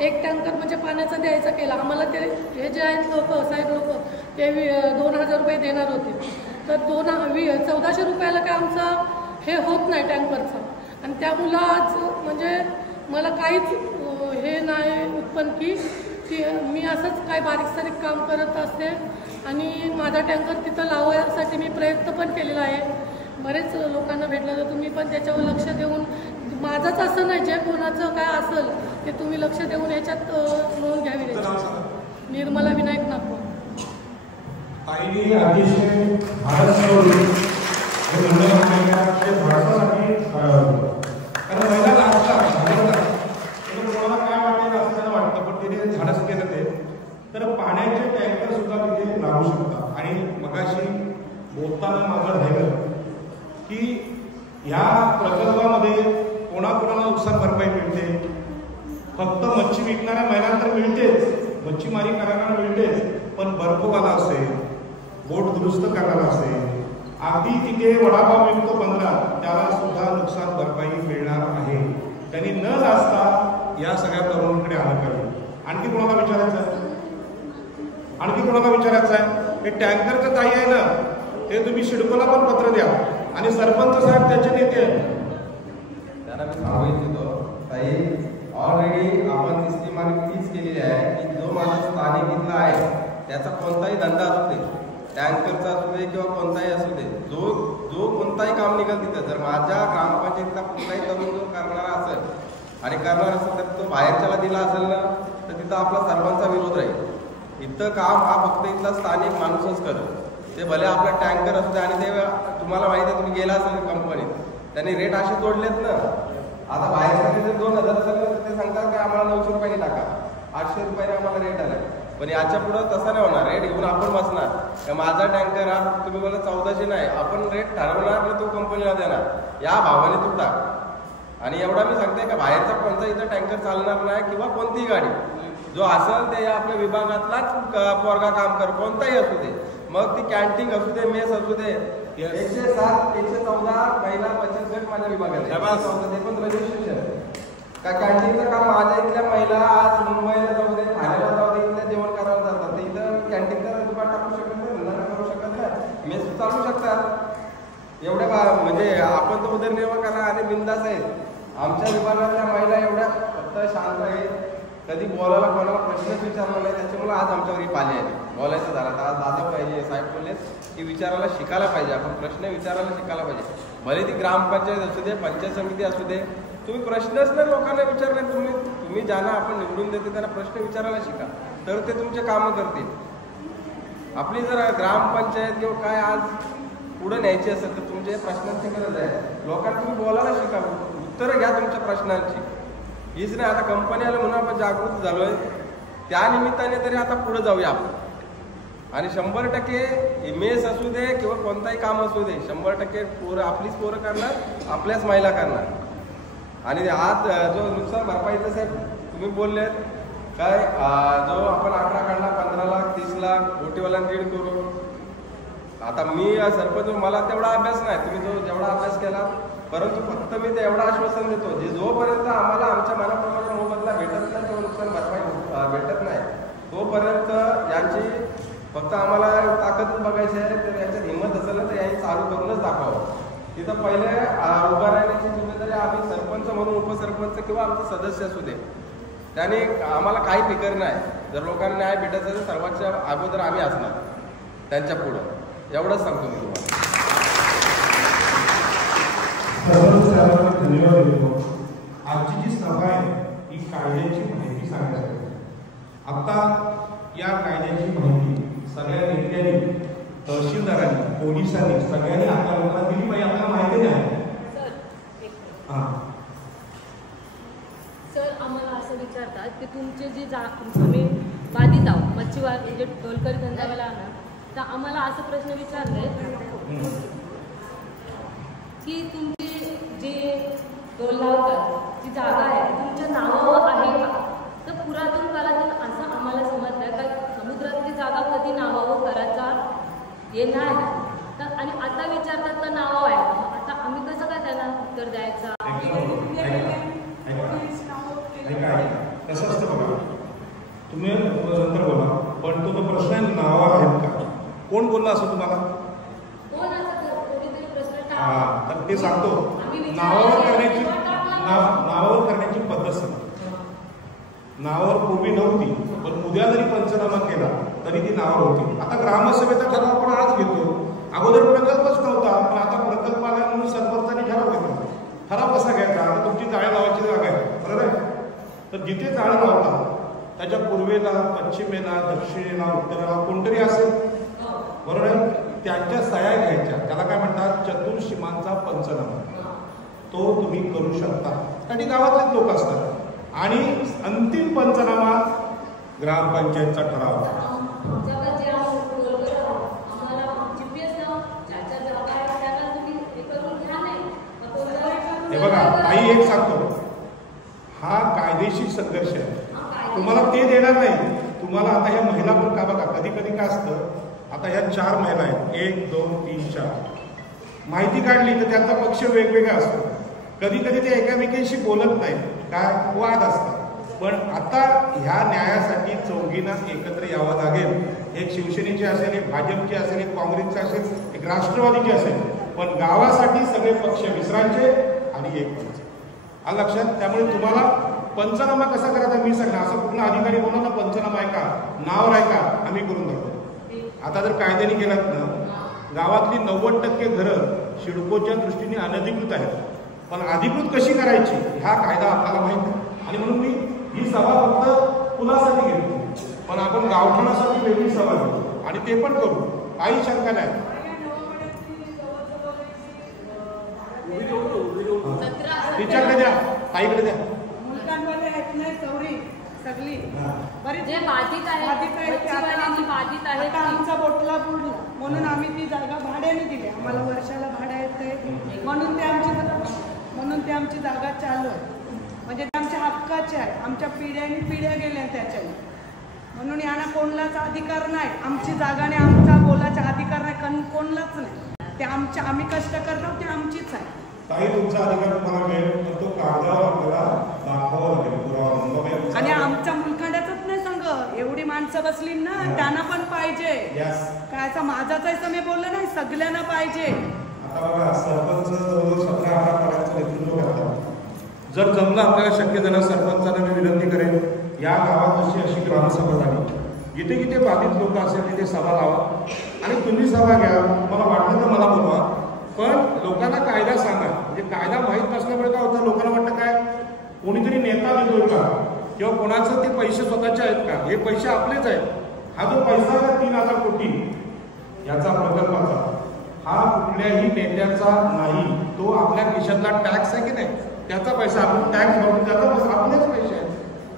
एक टँकर म्हणजे पाण्याचा द्यायचा केला आम्हाला. ते हे जे आहेत लोक, साहेब लोक, ते 2,000 रुपये देणार होते. तर 1400 रुपयाला काय आमचा हे होत नाही टँकरचं. आणि त्या मुलाच म्हणजे मला काहीच हे नाही उत्पन्न की मी असंच काय बारीक सारीक काम करत असते. आणि माझा टँकर तिथं लावण्यासाठी मी प्रयत्न पण केलेला आहे, बरेच लोकांना भेटलं तर तुम्ही पण त्याच्यावर लक्ष देऊन, माझंच असं नाही, जे कोणाचं काय असेल ते तुम्ही लक्ष देऊन याच्यात नोंद घ्यावी. निर्मला विनायक नागपूर. ताईने अतिशय भारत सोडून भारतासाठी, कारण महिला लागतात कोणाला काय वाटेल असं त्यांना वाटतं, पण तिने धाडस केलं ते. तर पाण्याचे टँकर सुद्धा तिथे लागू शकतात. आणि मगाशी बोलताना माझं राहिलं की ह्या प्रकल्पामध्ये कोणाकोणाला नुकसान भरपाई मिळते. फक्त मच्छी विकणाऱ्या महिलांना तर मिळतेच, मच्छीमारी करणाऱ्यांना मिळतेच, पण बर्फवाला असेल, बोट दुरुस्त करणारा असेल, अगदी तिथे वडापाव मिळतो 15, त्याला सुद्धा नुकसान भरपाई मिळणार आहे. त्यांनी न लाजता या सगळ्या तरुणांकडे आलं पाहिजे. आणखी कोणाला विचारायचं आहे? आणखी कोणाला विचारायचं आहे? हे टँकरचं ताई आहे ना, ते तुम्ही सिडकोला पण पत्र द्या, आणि सरपंच साहेब त्याचे नेते आहेत, त्यांना मी सांगू इच्छितो, ताई ऑलरेडी आपण ती स्कीम तीच केलेली आहे की जो माणूस स्थानिक इथला आहे त्याचा कोणताही धंदा असू दे, टँकरचा असू दे किंवा कोणताही असू दे, जो कोणताही काम निघेल तिथं, जर माझ्या ग्रामपंचायतीला कोणताही तरुण जो करणारा असेल आणि करणार असेल तर तो बाहेरच्याला दिला असेल ना, तर तिथं आपला सर्वांचा विरोध राहील. इथं काम हा फक्त इथला स्थानिक माणूसच करतो. ते भले आपला टँकर असू दे, आणि ते तुम्हाला माहिती आहे, तुम्ही गेला असेल कंपनीत, त्यांनी रेट असे तोडलेत ना. आता बाहेरसाठी जर 2,000 असेल तर ते सांगतात की आम्हाला 900 रुपयाने टाका, 800 रुपयाने आम्हाला रेट आलाय. पण याच्या पुढं तसं नाही होणार. रेट घेऊन आपण बसणार, माझा टँकर हा तुम्ही बोला 1400 नाही, आपण रेट ठरवणार, तो कंपनीला देणार, या भावाने तू टाक. आणि एवढा मी सांगते का बाहेरचा कोणता इथं टँकर चालणार नाही किंवा कोणतीही गाडी जो असेल ते आपल्या विभागातलाच पोरगा काम कर कोणताही असू दे, मग ती कॅन्टीन असू दे, मेस असू दे. 107 114 महिला बचत गट माझ्या विभागात ते पण रजिस्ट्रेशन का कॅन्टीनचं काम माझ्या इथल्या महिला आज मुंबईला जाऊ दे, ठाण्याला जाऊ दे, इथल्या जेवण करायला जातात. ते इथं कॅन्टीनचं दुकान टाकू शकत नाही, धंदा करू शकत नाही, मेस चालू शकतात. एवढ्या म्हणजे आपण तर उदरनिर्वाह करा आणि बिंदास आहेत. आमच्या विभागातल्या महिला एवढ्या फक्त शांत आहेत, कधी बोलायला कोणाला प्रश्नच विचारला नाही. त्याच्यामुळे आज आमच्यावर पाले आहे. बोलायचं झालं तर आज दादा पाहिजे साहेब बोलले की विचारायला शिकायला पाहिजे, आपण प्रश्न विचारायला शिकायला पाहिजे. भले ती ग्रामपंचायत असू दे, पंचायत समिती असू दे, तुम्ही प्रश्नच नाही लोकांना विचारले, तुम्ही ज्यांना आपण निवडून देते त्यांना प्रश्न विचारायला शिका, तर ते तुमचे कामं करतील. आपली जर ग्रामपंचायत किंवा काय आज पुढे न्यायची असेल तर तुमच्या प्रश्नांची गरज आहे. लोकांना तुम्ही बोलायला शिका, उत्तरं घ्या तुमच्या प्रश्नांची. हीच नाही आता कंपनी आलं म्हणून आपण जागृत झालोय, त्या निमित्ताने तरी आता पुढे जाऊया आपण. आणि 100% मेस असू दे किंवा कोणताही काम असू दे, 100% पोरं आपलीच पोरं करणार, आपल्याच महिला करणार. आणि आज जो नुकसान भरपाईचं साहेब तुम्ही बोललेत काय, जो आपण 18 काढला 15 लाख 30 लाख ओटीवाल्यांना रीड करू. आता मी सरपंच, मला तेवढा अभ्यास नाही, तुम्ही जो जेवढा अभ्यास केला, परंतु फक्त मी ते एवढं आश्वासन देतो जे जोपर्यंत आम्हाला आमच्या मनाप्रमाणे मोबदला भेटत नाही किंवा नुकसान भरपाई भेटत नाही तोपर्यंत यांची फक्त आम्हाला ताकदच बघायची आहे. तर याच्यात हिंमत असेल ना तर यांनी चालू करूनच दाखवावं. तिथं पहिले उभा राहण्याची जिम्मेदारी आम्ही सरपंच म्हणून, उपसरपंच किंवा आमचे सदस्य असू दे, त्याने आम्हाला काही फिकर नाही. जर लोकांना न्याय भेटायचा तर सर्वांच्या अगोदर आम्ही असणार त्यांच्या पुढं, एवढंच सांगतो मी तुम्हाला. धन्यवाद देतो. आजची जी सभा आहे ही कायद्याची माहिती सांगण्यासाठी. आता या कायद्याची माहिती सगळ्या नेत्यांनी, तहसीलदारांनी, पोलिसांनी सगळ्यांनी आपल्या लोकांना दिली पाहिजे. आपल्याला माहिती नाही. सर आम्हाला असं विचारतात की तुमचे जे आम्ही बाधित आहोत मच्छीवार म्हणजे ढोलकरी धंदावाला ना, तर आम्हाला असं प्रश्न विचारले की तुमची जी ढोल लावतात जी जागा आहे तुमच्या नावावर आहे का. तर पुरातन काळातून असं आम्हाला समजलं का समुद्रातली जागा कधी नावावर करायचा हे नाही. तर आणि आता विचारतात का नावावर आहे, आता आम्ही कसं काय त्यांना उत्तर द्यायचं. कसं असतं बघा, तुम्ही नंतर बोला, पण तो प्रश्न नावावर आहेत का, कोण बोलला असं तुम्हाला. तर ते सांगतो, नावावर करण्याची पद्धत सांगतो. नावावर पूर्वी नव्हती, पण उद्या जरी पंचनामा केला तरी ती नावावर होती. आता ग्रामसभेचा ठराव आपण आज घेतो, अगोदर प्रकल्पच नव्हता, पण आता प्रकल्प आला म्हणून सरपंचांनी ठराव घेतला. ठराव कसा घ्यायचा, आता तुमची जाळी लावायची जागा आहे बरोबर आहे, तर जिथे जाळं लावतात त्याच्या पूर्वेला, पश्चिमेला, दक्षिणेला, उत्तरेला कोणतरी असेल बरोबर आहे, त्यांच्या सह्या घ्यायच्या. त्याला काय म्हणतात, चतुर्सीमांचा पंचनामा. तो तुम्ही करू शकता, आणि गावातलेच लोक असतात. आणि अंतिम पंचनामा ग्रामपंचायतचा ठराव. हे बघा आई एक सांगतो, हा कायदेशीर संघर्ष आहे, तुम्हाला ते देणार नाही. तुम्हाला आता ह्या महिला पण का बघा, कधी कधी काय असतं, आता ह्या 4 महिला आहेत, 1 2 3 4 माहिती काढली तर त्यांचा पक्ष वेगवेगळा असतो. कधी कधी ते एकामेकींशी बोलत नाहीत, काय वाद असतात. पण आता ह्या न्यायासाठी चौघींना एकत्र यावं लागेल. एक शिवसेनेची असेल, एक भाजपची असेल, एक काँग्रेसची असेल, एक राष्ट्रवादीची असेल, पण गावासाठी सगळे पक्ष विसरायचे आणि एक पंच आलं लक्षात. त्यामुळे तुम्हाला पंचनामा कसा करायचा मी सांगणार. असं कुठला अधिकारी बोला ना पंचनामा आहे का, नाव आहे का, आम्ही करून दाखवतो. आता जर कायद्याने केलात ना, गावातली 90% घरं सिडकोच्या दृष्टीने अनधिकृत आहेत, पण अधिकृत कशी करायची हा कायदा आपल्याला माहित नाही. आणि म्हणून मी ही सभा फक्त पुलासाठी घेतो, पण आपण गावठाणासाठी वेगळी सभा घेतो आणि ते पण करू, काही शंका नाही. तिच्याकडे द्या, ताईकडे द्या. सगळी जे बाधित आहेत आता आमचा बोटला बुडला म्हणून आम्ही ती जागा भाड्याने दिली. आम्हाला वर्षाला भाडं येते म्हणून ते आमची म्हणून ते आमची जागा चालू आहे. म्हणजे ते आमच्या हक्काचे आहे. आमच्या पिढ्याने पिढ्या गेल्या त्याच्याने. म्हणून यांना कोणलाच अधिकार नाही. आमची जागा आणि आमचा बोलाचा अधिकार नाही कोणलाच नाही. ते आम्ही कष्ट करतो ते आमचीच आहे. काही तुमचा अधिकार तुम्हाला मिळेल पण तो कागदावर आपल्याला दाखवावा लागेल पुरावा. आणि आमच्या मुलखाड्यातच नाही सांग एवढी माणसं बसली ना त्यांना पण पाहिजे. काय असं माझाच आहे मी बोललं नाही सगळ्यांना पाहिजे. आता बघा सरपंच 17-18 पदाचं नेतृत्व करतात. जर जमलं आपल्याला शक्य झालं सरपंचांना मी विनंती करेन या गावात अशी ग्रामसभा झाली जिथे जिथे बाधित लोक असेल तिथे सभा लावा आणि तुम्ही सभा घ्या. मला वाटलं तर मला बोलवा पण लोकांना कायदा सांगा. म्हणजे कायदा माहीत नसल्यामुळे काय होतं लोकांना वाटतं काय कोणीतरी नेता देतोय का किंवा कोणाचं ते पैसे स्वतःचे आहेत का. हे पैसे आपलेच आहेत. हा जो पैसा आहे 3,000 कोटी याचा प्रकल्पाचा हा कुठल्याही नेत्याचा नाही. तो आपल्या देशातला टॅक्स आहे की नाही त्याचा पैसा आपण टॅक्स भरून त्याचा आपलेच पैसे आहेत.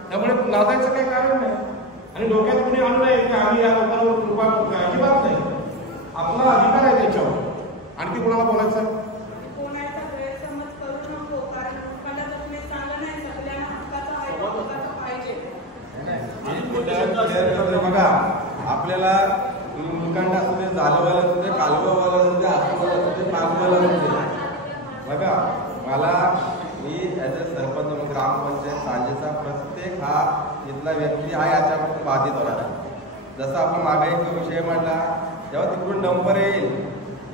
त्यामुळे लादायचं काही कारण नाही. आणि डोक्यात कुणी आणू नये की आम्ही या लोकांवर कृपा करतो अजिबात नाही. आपला अधिकार आहे त्याच्यावर. आणखी कोणाला बोलायचं कोणाचा गैरसमज करू नको कारण लोकांना तुम्ही सांगा नाही सगळ्यांना हक्काचा आहे पाहिजे. बघा आपल्याला मुलकांड असू दे जालवाला असू दे कालवावाला असू दे आसवाला असू दे पागवाला असू दे. बघा मला मी ॲज अ सरपंच म्हणून ग्रामपंचायत सांजेचा प्रत्येक हा इथला व्यक्ती हा याच्यापासून बाधित होणार आहे. जसं आपण मागे एक विषय मांडला जेव्हा तिकडून नंबर येईल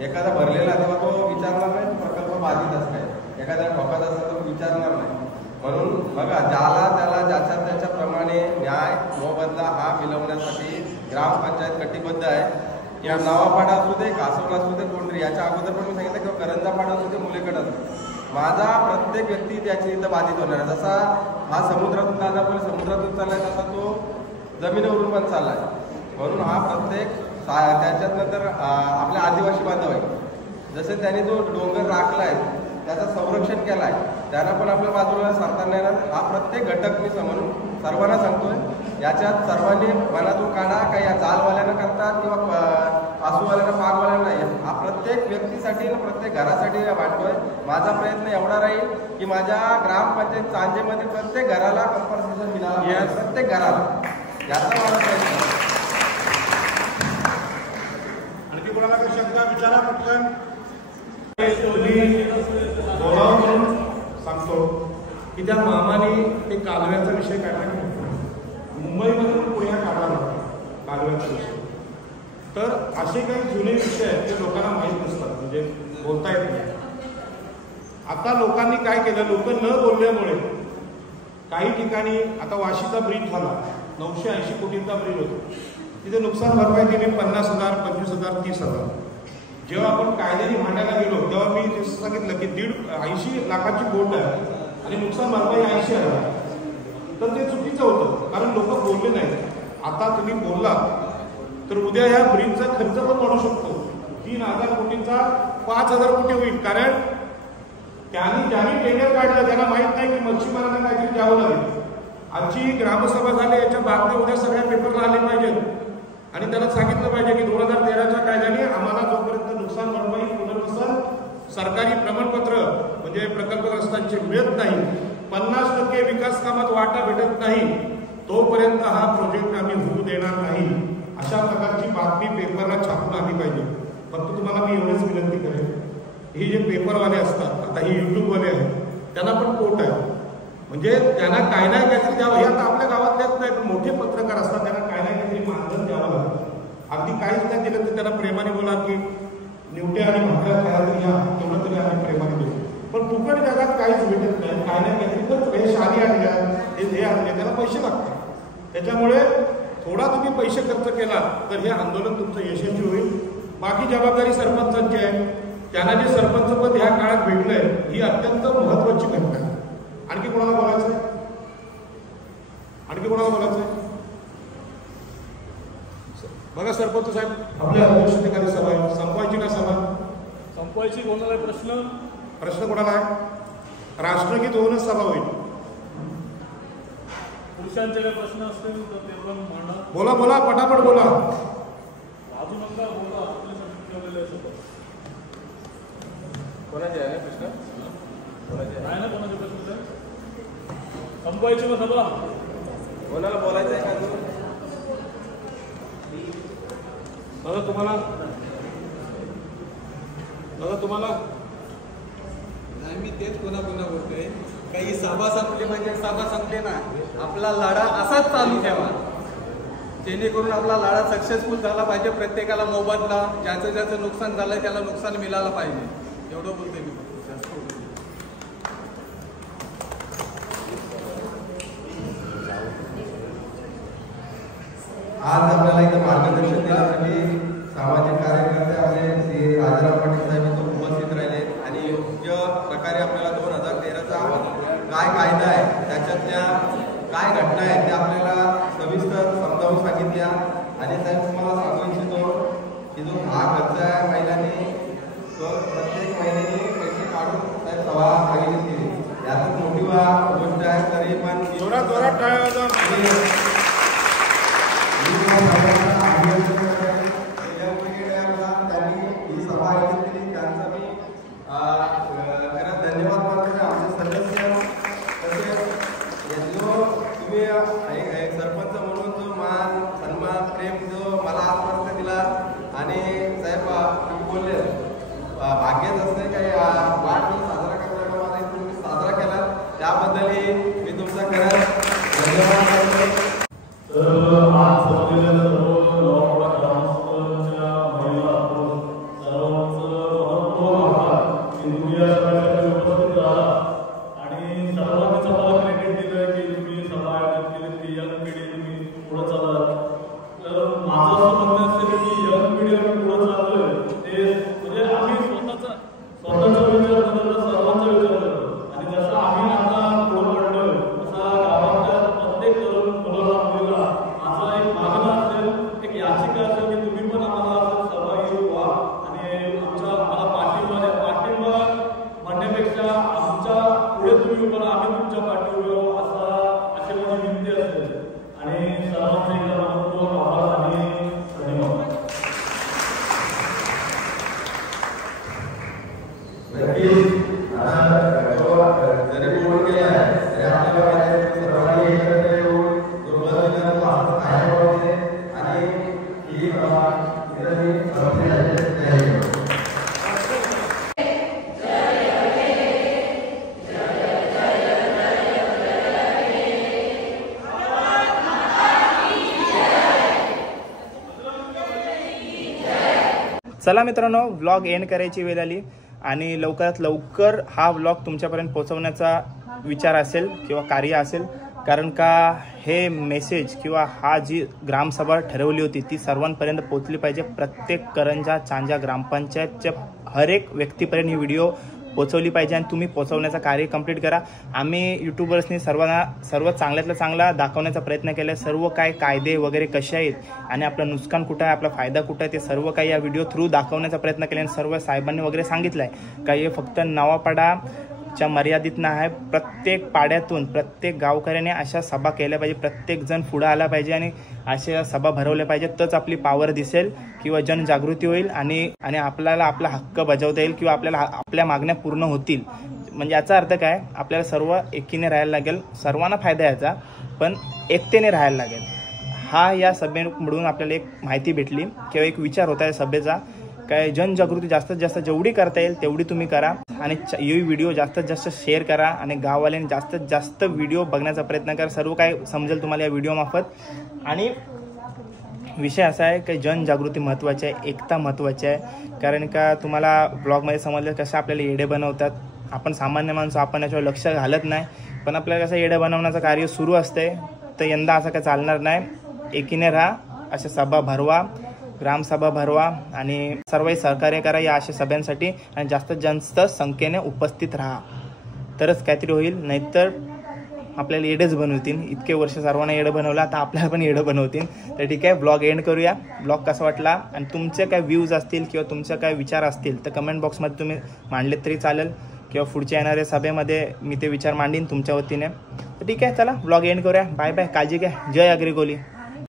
एखादा भरलेला तेव्हा तो विचारणार नाही प्रकल्प बाधित असं काय. एखाद्या ठोकात असला तो विचारणार नाही. म्हणून बघा ज्याला त्याला ज्याच्या त्याच्याप्रमाणे न्याय मोबदला हा मिळवण्यासाठी ग्रामपंचायत कटिबद्ध आहे. या नावापाडा असू दे कासवला असू दे कोंढरी याच्या अगोदर पण मी सांगितलं किंवा करंजापाडा असू दे मुलेकडं असू दे. माझा प्रत्येक व्यक्ती त्याची इथं बाधित होणार आहे. जसा हा समुद्रातून दादा बोल समुद्रातून चाललाय तसा तो जमिनीवरून पण चाललाय. म्हणून हा प्रत्येक त्याच्यात नंतर आपल्या आदिवासी बांधव आहे जसे त्यांनी जो डोंगर राखलाय त्याचं संरक्षण केलं आहे त्यांना पण आपल्या बाजूला सरता नाही येणार. हा प्रत्येक घटक मी म्हणून सर्वांना सांगतोय याच्यात सर्वांनी मनातून काढा काही या जालवाल्यांना करतात किंवा आसूवाल्यांना पागवाल्यांना नाही. हा प्रत्येक व्यक्तीसाठी प्रत्येक घरासाठी वाटतोय. माझा प्रयत्न एवढा राहील की माझ्या ग्रामपंचायत सांजेमध्ये प्रत्येक घराला कंपल्सेशन मिळाला प्रत्येक घराला याचा मला प्रयत्न. आणखी कोणाला काही शंका विचारा पटकन. बोलावं म्हणून सांगतो की त्या मामाने ते कालव्याचा विषय काढला नाही. मुंबईमधून पुण्यात काढला नव्हता कालव्याचा विषय. तर असे काही जुने विषय आहेत ते लोकांना माहीत नसतात म्हणजे बोलता येत नाही. आता लोकांनी काय केलं लोक न बोलल्यामुळे काही ठिकाणी आता वाशीचा ब्रिज झाला 980 कोटींचा ब्रिज होतो. तिथे नुकसान भरपाई दिली 50,000 25,000 30,000. जेव्हा आपण कायद्याने भांडायला गेलो तेव्हा मी ते सांगितलं की 80 लाखाची बोट आहे आणि नुकसान भरपाई 80,000. तर ते चुकीचं होतं कारण लोक बोलले नाही. आता तुम्ही बोलला तर उद्या या ब्रिजचा खर्च पण वाढू शकतो. 3,000 कोटींचा 5,000 कोटी होईल. कारण ज्यांनी टेंडर काढलं त्यांना माहीत नाही की मच्छीमारांना काहीतरी द्यावं लागेल. आजची ग्रामसभा झाली याच्या बातम्या उद्या सगळ्या पेपरला आले पाहिजेत आणि त्याला सांगितलं पाहिजे की 2013च्या कायद्याने आम्हाला जोपर्यंत नुकसान भरपाई पुनर्वसन सरकारी प्रमाणपत्र म्हणजे प्रकल्पग्रस्तांचे मिळत नाही 50% विकास कामात वाटा भेटत नाही तोपर्यंत हा प्रोजेक्ट आम्ही होऊ देणार नाही. अशा प्रकारची बातमी पेपरला छापून आली पाहिजे. फक्त तुम्हाला मी एवढीच विनंती करेन हे जे पेपरवाले असतात आता हे यूट्यूबवाले आहेत त्यांना पण पोट आहे म्हणजे त्यांना काय नाही काहीतरी द्यावं. हे आता आपल्या गावातल्याच नाही पण मोठे पत्रकार असतात त्यांना काय नाही काहीतरी मानधन द्यावं लागतं. अगदी काहीच नाही दिलं तर त्यांना प्रेमाने बोला की निवट्या आणि भाकऱ्या खायला तरी या तेवढं तरी आम्ही प्रेमाने देऊ. पण फुकट जगात काहीच भेटत नाही. काय नाही काहीतरी हे शादी आणल्या हे आणले त्याला पैसे लागतात. त्याच्यामुळे थोडा तुम्ही पैसे खर्च केला तर हे आंदोलन तुमचं यशस्वी होईल. बाकी जबाबदारी सरपंचांची आहे. त्यांना जे सरपंच पद ह्या काळात भेटलंय ही अत्यंत महत्वाची घटना आहे. आणखी कोणाला बोलायचं आणखी कोणाला बोलायचं बघा सरपंच साहेब आपल्या अध्यक्षतेखाली सभा आहे संपवायची का सभा संपवायची कोणाला प्रश्न कोणाला आहे. राष्ट्रगीत होऊनच सभा होईल. पुरुषांचे काही प्रश्न असतील तर ते पण म्हणा. बोला बोला पटापट बोला. वाजू नका बोला. आपल्यासाठी ठेवलेले आहे. कोणाचे आहे प्रश्न आहे ना कोणाचे प्रश्न? संपवायची मग सभा. कोणाला बोलायचं आहे का? दादा तुम्हाला नाही, मी तेच पुन्हा बोलतोय. काही सभा संपली म्हणजे सभा संपली ना. आपला लढा असाच चालू ठेवा, जेणेकरून आपला लढा सक्सेसफुल झाला पाहिजे. प्रत्येकाला मोबदला, ज्याचं ज्याचं नुकसान झालंय त्याला नुकसान मिळालं पाहिजे. एवढं बोलतोय मी. आज आपल्याला इथं मार्गदर्शन देण्यासाठी सामाजिक कार्यकर्ते आपले श्री राजाराम पाटील साहेब इथं उपस्थित राहिले आणि योग्य प्रकारे आपल्याला 2013चा काय कायदा आहे, त्याच्यातल्या काय घटना आहेत त्या आपल्याला सविस्तर समजावून सांगितल्या. आणि साहेब तुम्हाला सांगू इच्छितो की जो हा खर्च आहे महिलांनी, तो प्रत्येक महिन्याने पैसे काढून साहेब सभा आयोजित केली. यातच मोठी गोष्ट आहे. तरी पण जोरात टाळ्या त्यांनी ही सभा आयोजित केली, त्यांचा मी खरंच धन्यवाद मानतो. आमचे सदस्य तसेच जो तुम्ही एक सरपंच म्हणून जो मान सन्मान प्रेम जो मला आजपर्यंत दिला आणि साहेब तुम्ही बोलले भाग्यच असते काही वाढदिवस साजरा करताना मला तुम्ही साजरा केला, त्याबद्दलही मी तुमचा खरंच धन्यवाद करतो. तर आज सभेला सर्व गावाकडा ग्रामस्थांच्या महिला सर्वांचं आभार की तुम्ही या सभेला उपस्थित राहा आणि सर्वांचं मला क्रेडिट दिलं की तुम्ही सभा आयोजित केली की यंग पिढी तुम्ही पुढे चाललात. तर माझं असं म्हणणं असेल की यंग पिढी आम्ही पुढे चाललोय ते म्हणजे आम्ही स्वतःचा विचार करतो, सर्वांचा विचार करतो. आणि जसं आम्ही आता पुढे पडलोय तसा गावातल्या प्रत्येक तरुण मुलाला माझा एक मागणं असेल, एक याचिका असेल की तुम्ही पण आम्हाला सहभागी व्हा आणि आम्हाला पाठिंबा म्हणण्यापेक्षा आमच्या पुढे तुम्ही उभं राहा, आम्ही तुमच्या पाठीवर अशी माझी विनंती असेल. आणि सर्वांचे एकदा मनपूर्वक आभार आणि धन्यवाद. जरी बोलून गेला तरी आपल्याला सर्वांनी एकत्र येऊन आणि ही चला मित्रांनो, व्लॉग एंड करायची वेळ आली आणि लवकरात लवकर हा व्लॉग तुमच्यापर्यंत पोहोचवण्याचा विचार असेल किंवा कार्य असेल. कारण का हे मेसेज किंवा हा जी ग्रामसभा ठरवली होती ती सर्वांपर्यंत पोहोचली पाहिजे. प्रत्येक करंजा चांजा ग्रामपंचायतच्या हर एक व्यक्तीपर्यंत ही व्हिडिओ पोहोचवली पाहिजे आणि तुम्ही पोहोचवण्याचं कार्य कंप्लीट करा. आम्ही यूट्यूबर्सनी सर्व चांगल्यातलं चांगला दाखवण्याचा प्रयत्न केला. सर्व काय कायदे वगैरे कसे आहेत आणि आपलं नुकसान कुठं आहे, आपला फायदा कुठं आहे, ते सर्व काही या व्हिडिओ थ्रू दाखवण्याचा प्रयत्न केला. आणि सर्व साहेबांनी वगैरे सांगितलं आहे का हे फक्त नवापाडाच्या मर्यादित नाही, प्रत्येक पाड्यातून प्रत्येक गावकऱ्याने अशा सभा केल्या पाहिजे. प्रत्येक जण पुढे आला पाहिजे आणि अशा सभा भरवल्या पाहिजे. तरच आपली पावर दिसेल किंवा जनजागृती होईल आणि आपल्याला आपला हक्क बजावता येईल किंवा आपल्याला आपल्या मागण्या पूर्ण होतील. म्हणजे याचा अर्थ काय, आपल्याला सर्व एकीने राहायला लागेल. सर्वांना फायदा याचा, पण एकतेने राहायला लागेल. हा या सभेमधून आपल्याला एक माहिती भेटली किंवा एक विचार होता या सभेचा. काय जनजागृती जास्तीत जास्त जेवढी करता येईल तेवढी तुम्ही करा आणि ही व्हिडिओ जास्तीत जास्त शेअर करा आणि गाववाल्यांनी जास्तीत जास्त व्हिडिओ बघण्याचा प्रयत्न करा. सर्व काय समजेल तुम्हाला या व्हिडिओमार्फत. आणि विषय असा आहे की जनजागृती महत्त्वाची आहे, एकता महत्त्वाची आहे. कारण का तुम्हाला ब्लॉगमध्ये समजलं कसं आपल्याला येडे बनवतात. आपण सामान्य माणसं, आपण याच्यावर लक्ष घालत नाही, पण आपल्याला कसं येडे बनवण्याचं कार्य सुरू असते. तर यंदा असं काय चालणार नाही. एकीने राहा, अशा सभा भरवा, ग्रामसभा भरवा आणि सर्व सहकार्य करा या अशा सभ्यांसाठी आणि जास्तीत जास्त संख्येने उपस्थित राहा, तरच काहीतरी होईल. नाहीतर आपल्याला येडच बनवतील. इतके वर्ष सर्वांना येडं बनवलं, आता आपल्याला पण येडं बनवतील. तर ठीक आहे, ब्लॉग एंड करूया. ब्लॉग कसा वाटला आणि तुमचे काय व्ह्यूज असतील किंवा तुमचे काय विचार असतील तर कमेंट बॉक्समध्ये तुम्ही मांडलेत तरी चालेल किंवा पुढच्या येणाऱ्या सभेमध्ये मी ते विचार मांडीन तुमच्या वतीने. तर ठीक आहे, चला ब्लॉग एंड करूया. बाय बाय, काळजी घ्या. जय अग्रिकोली.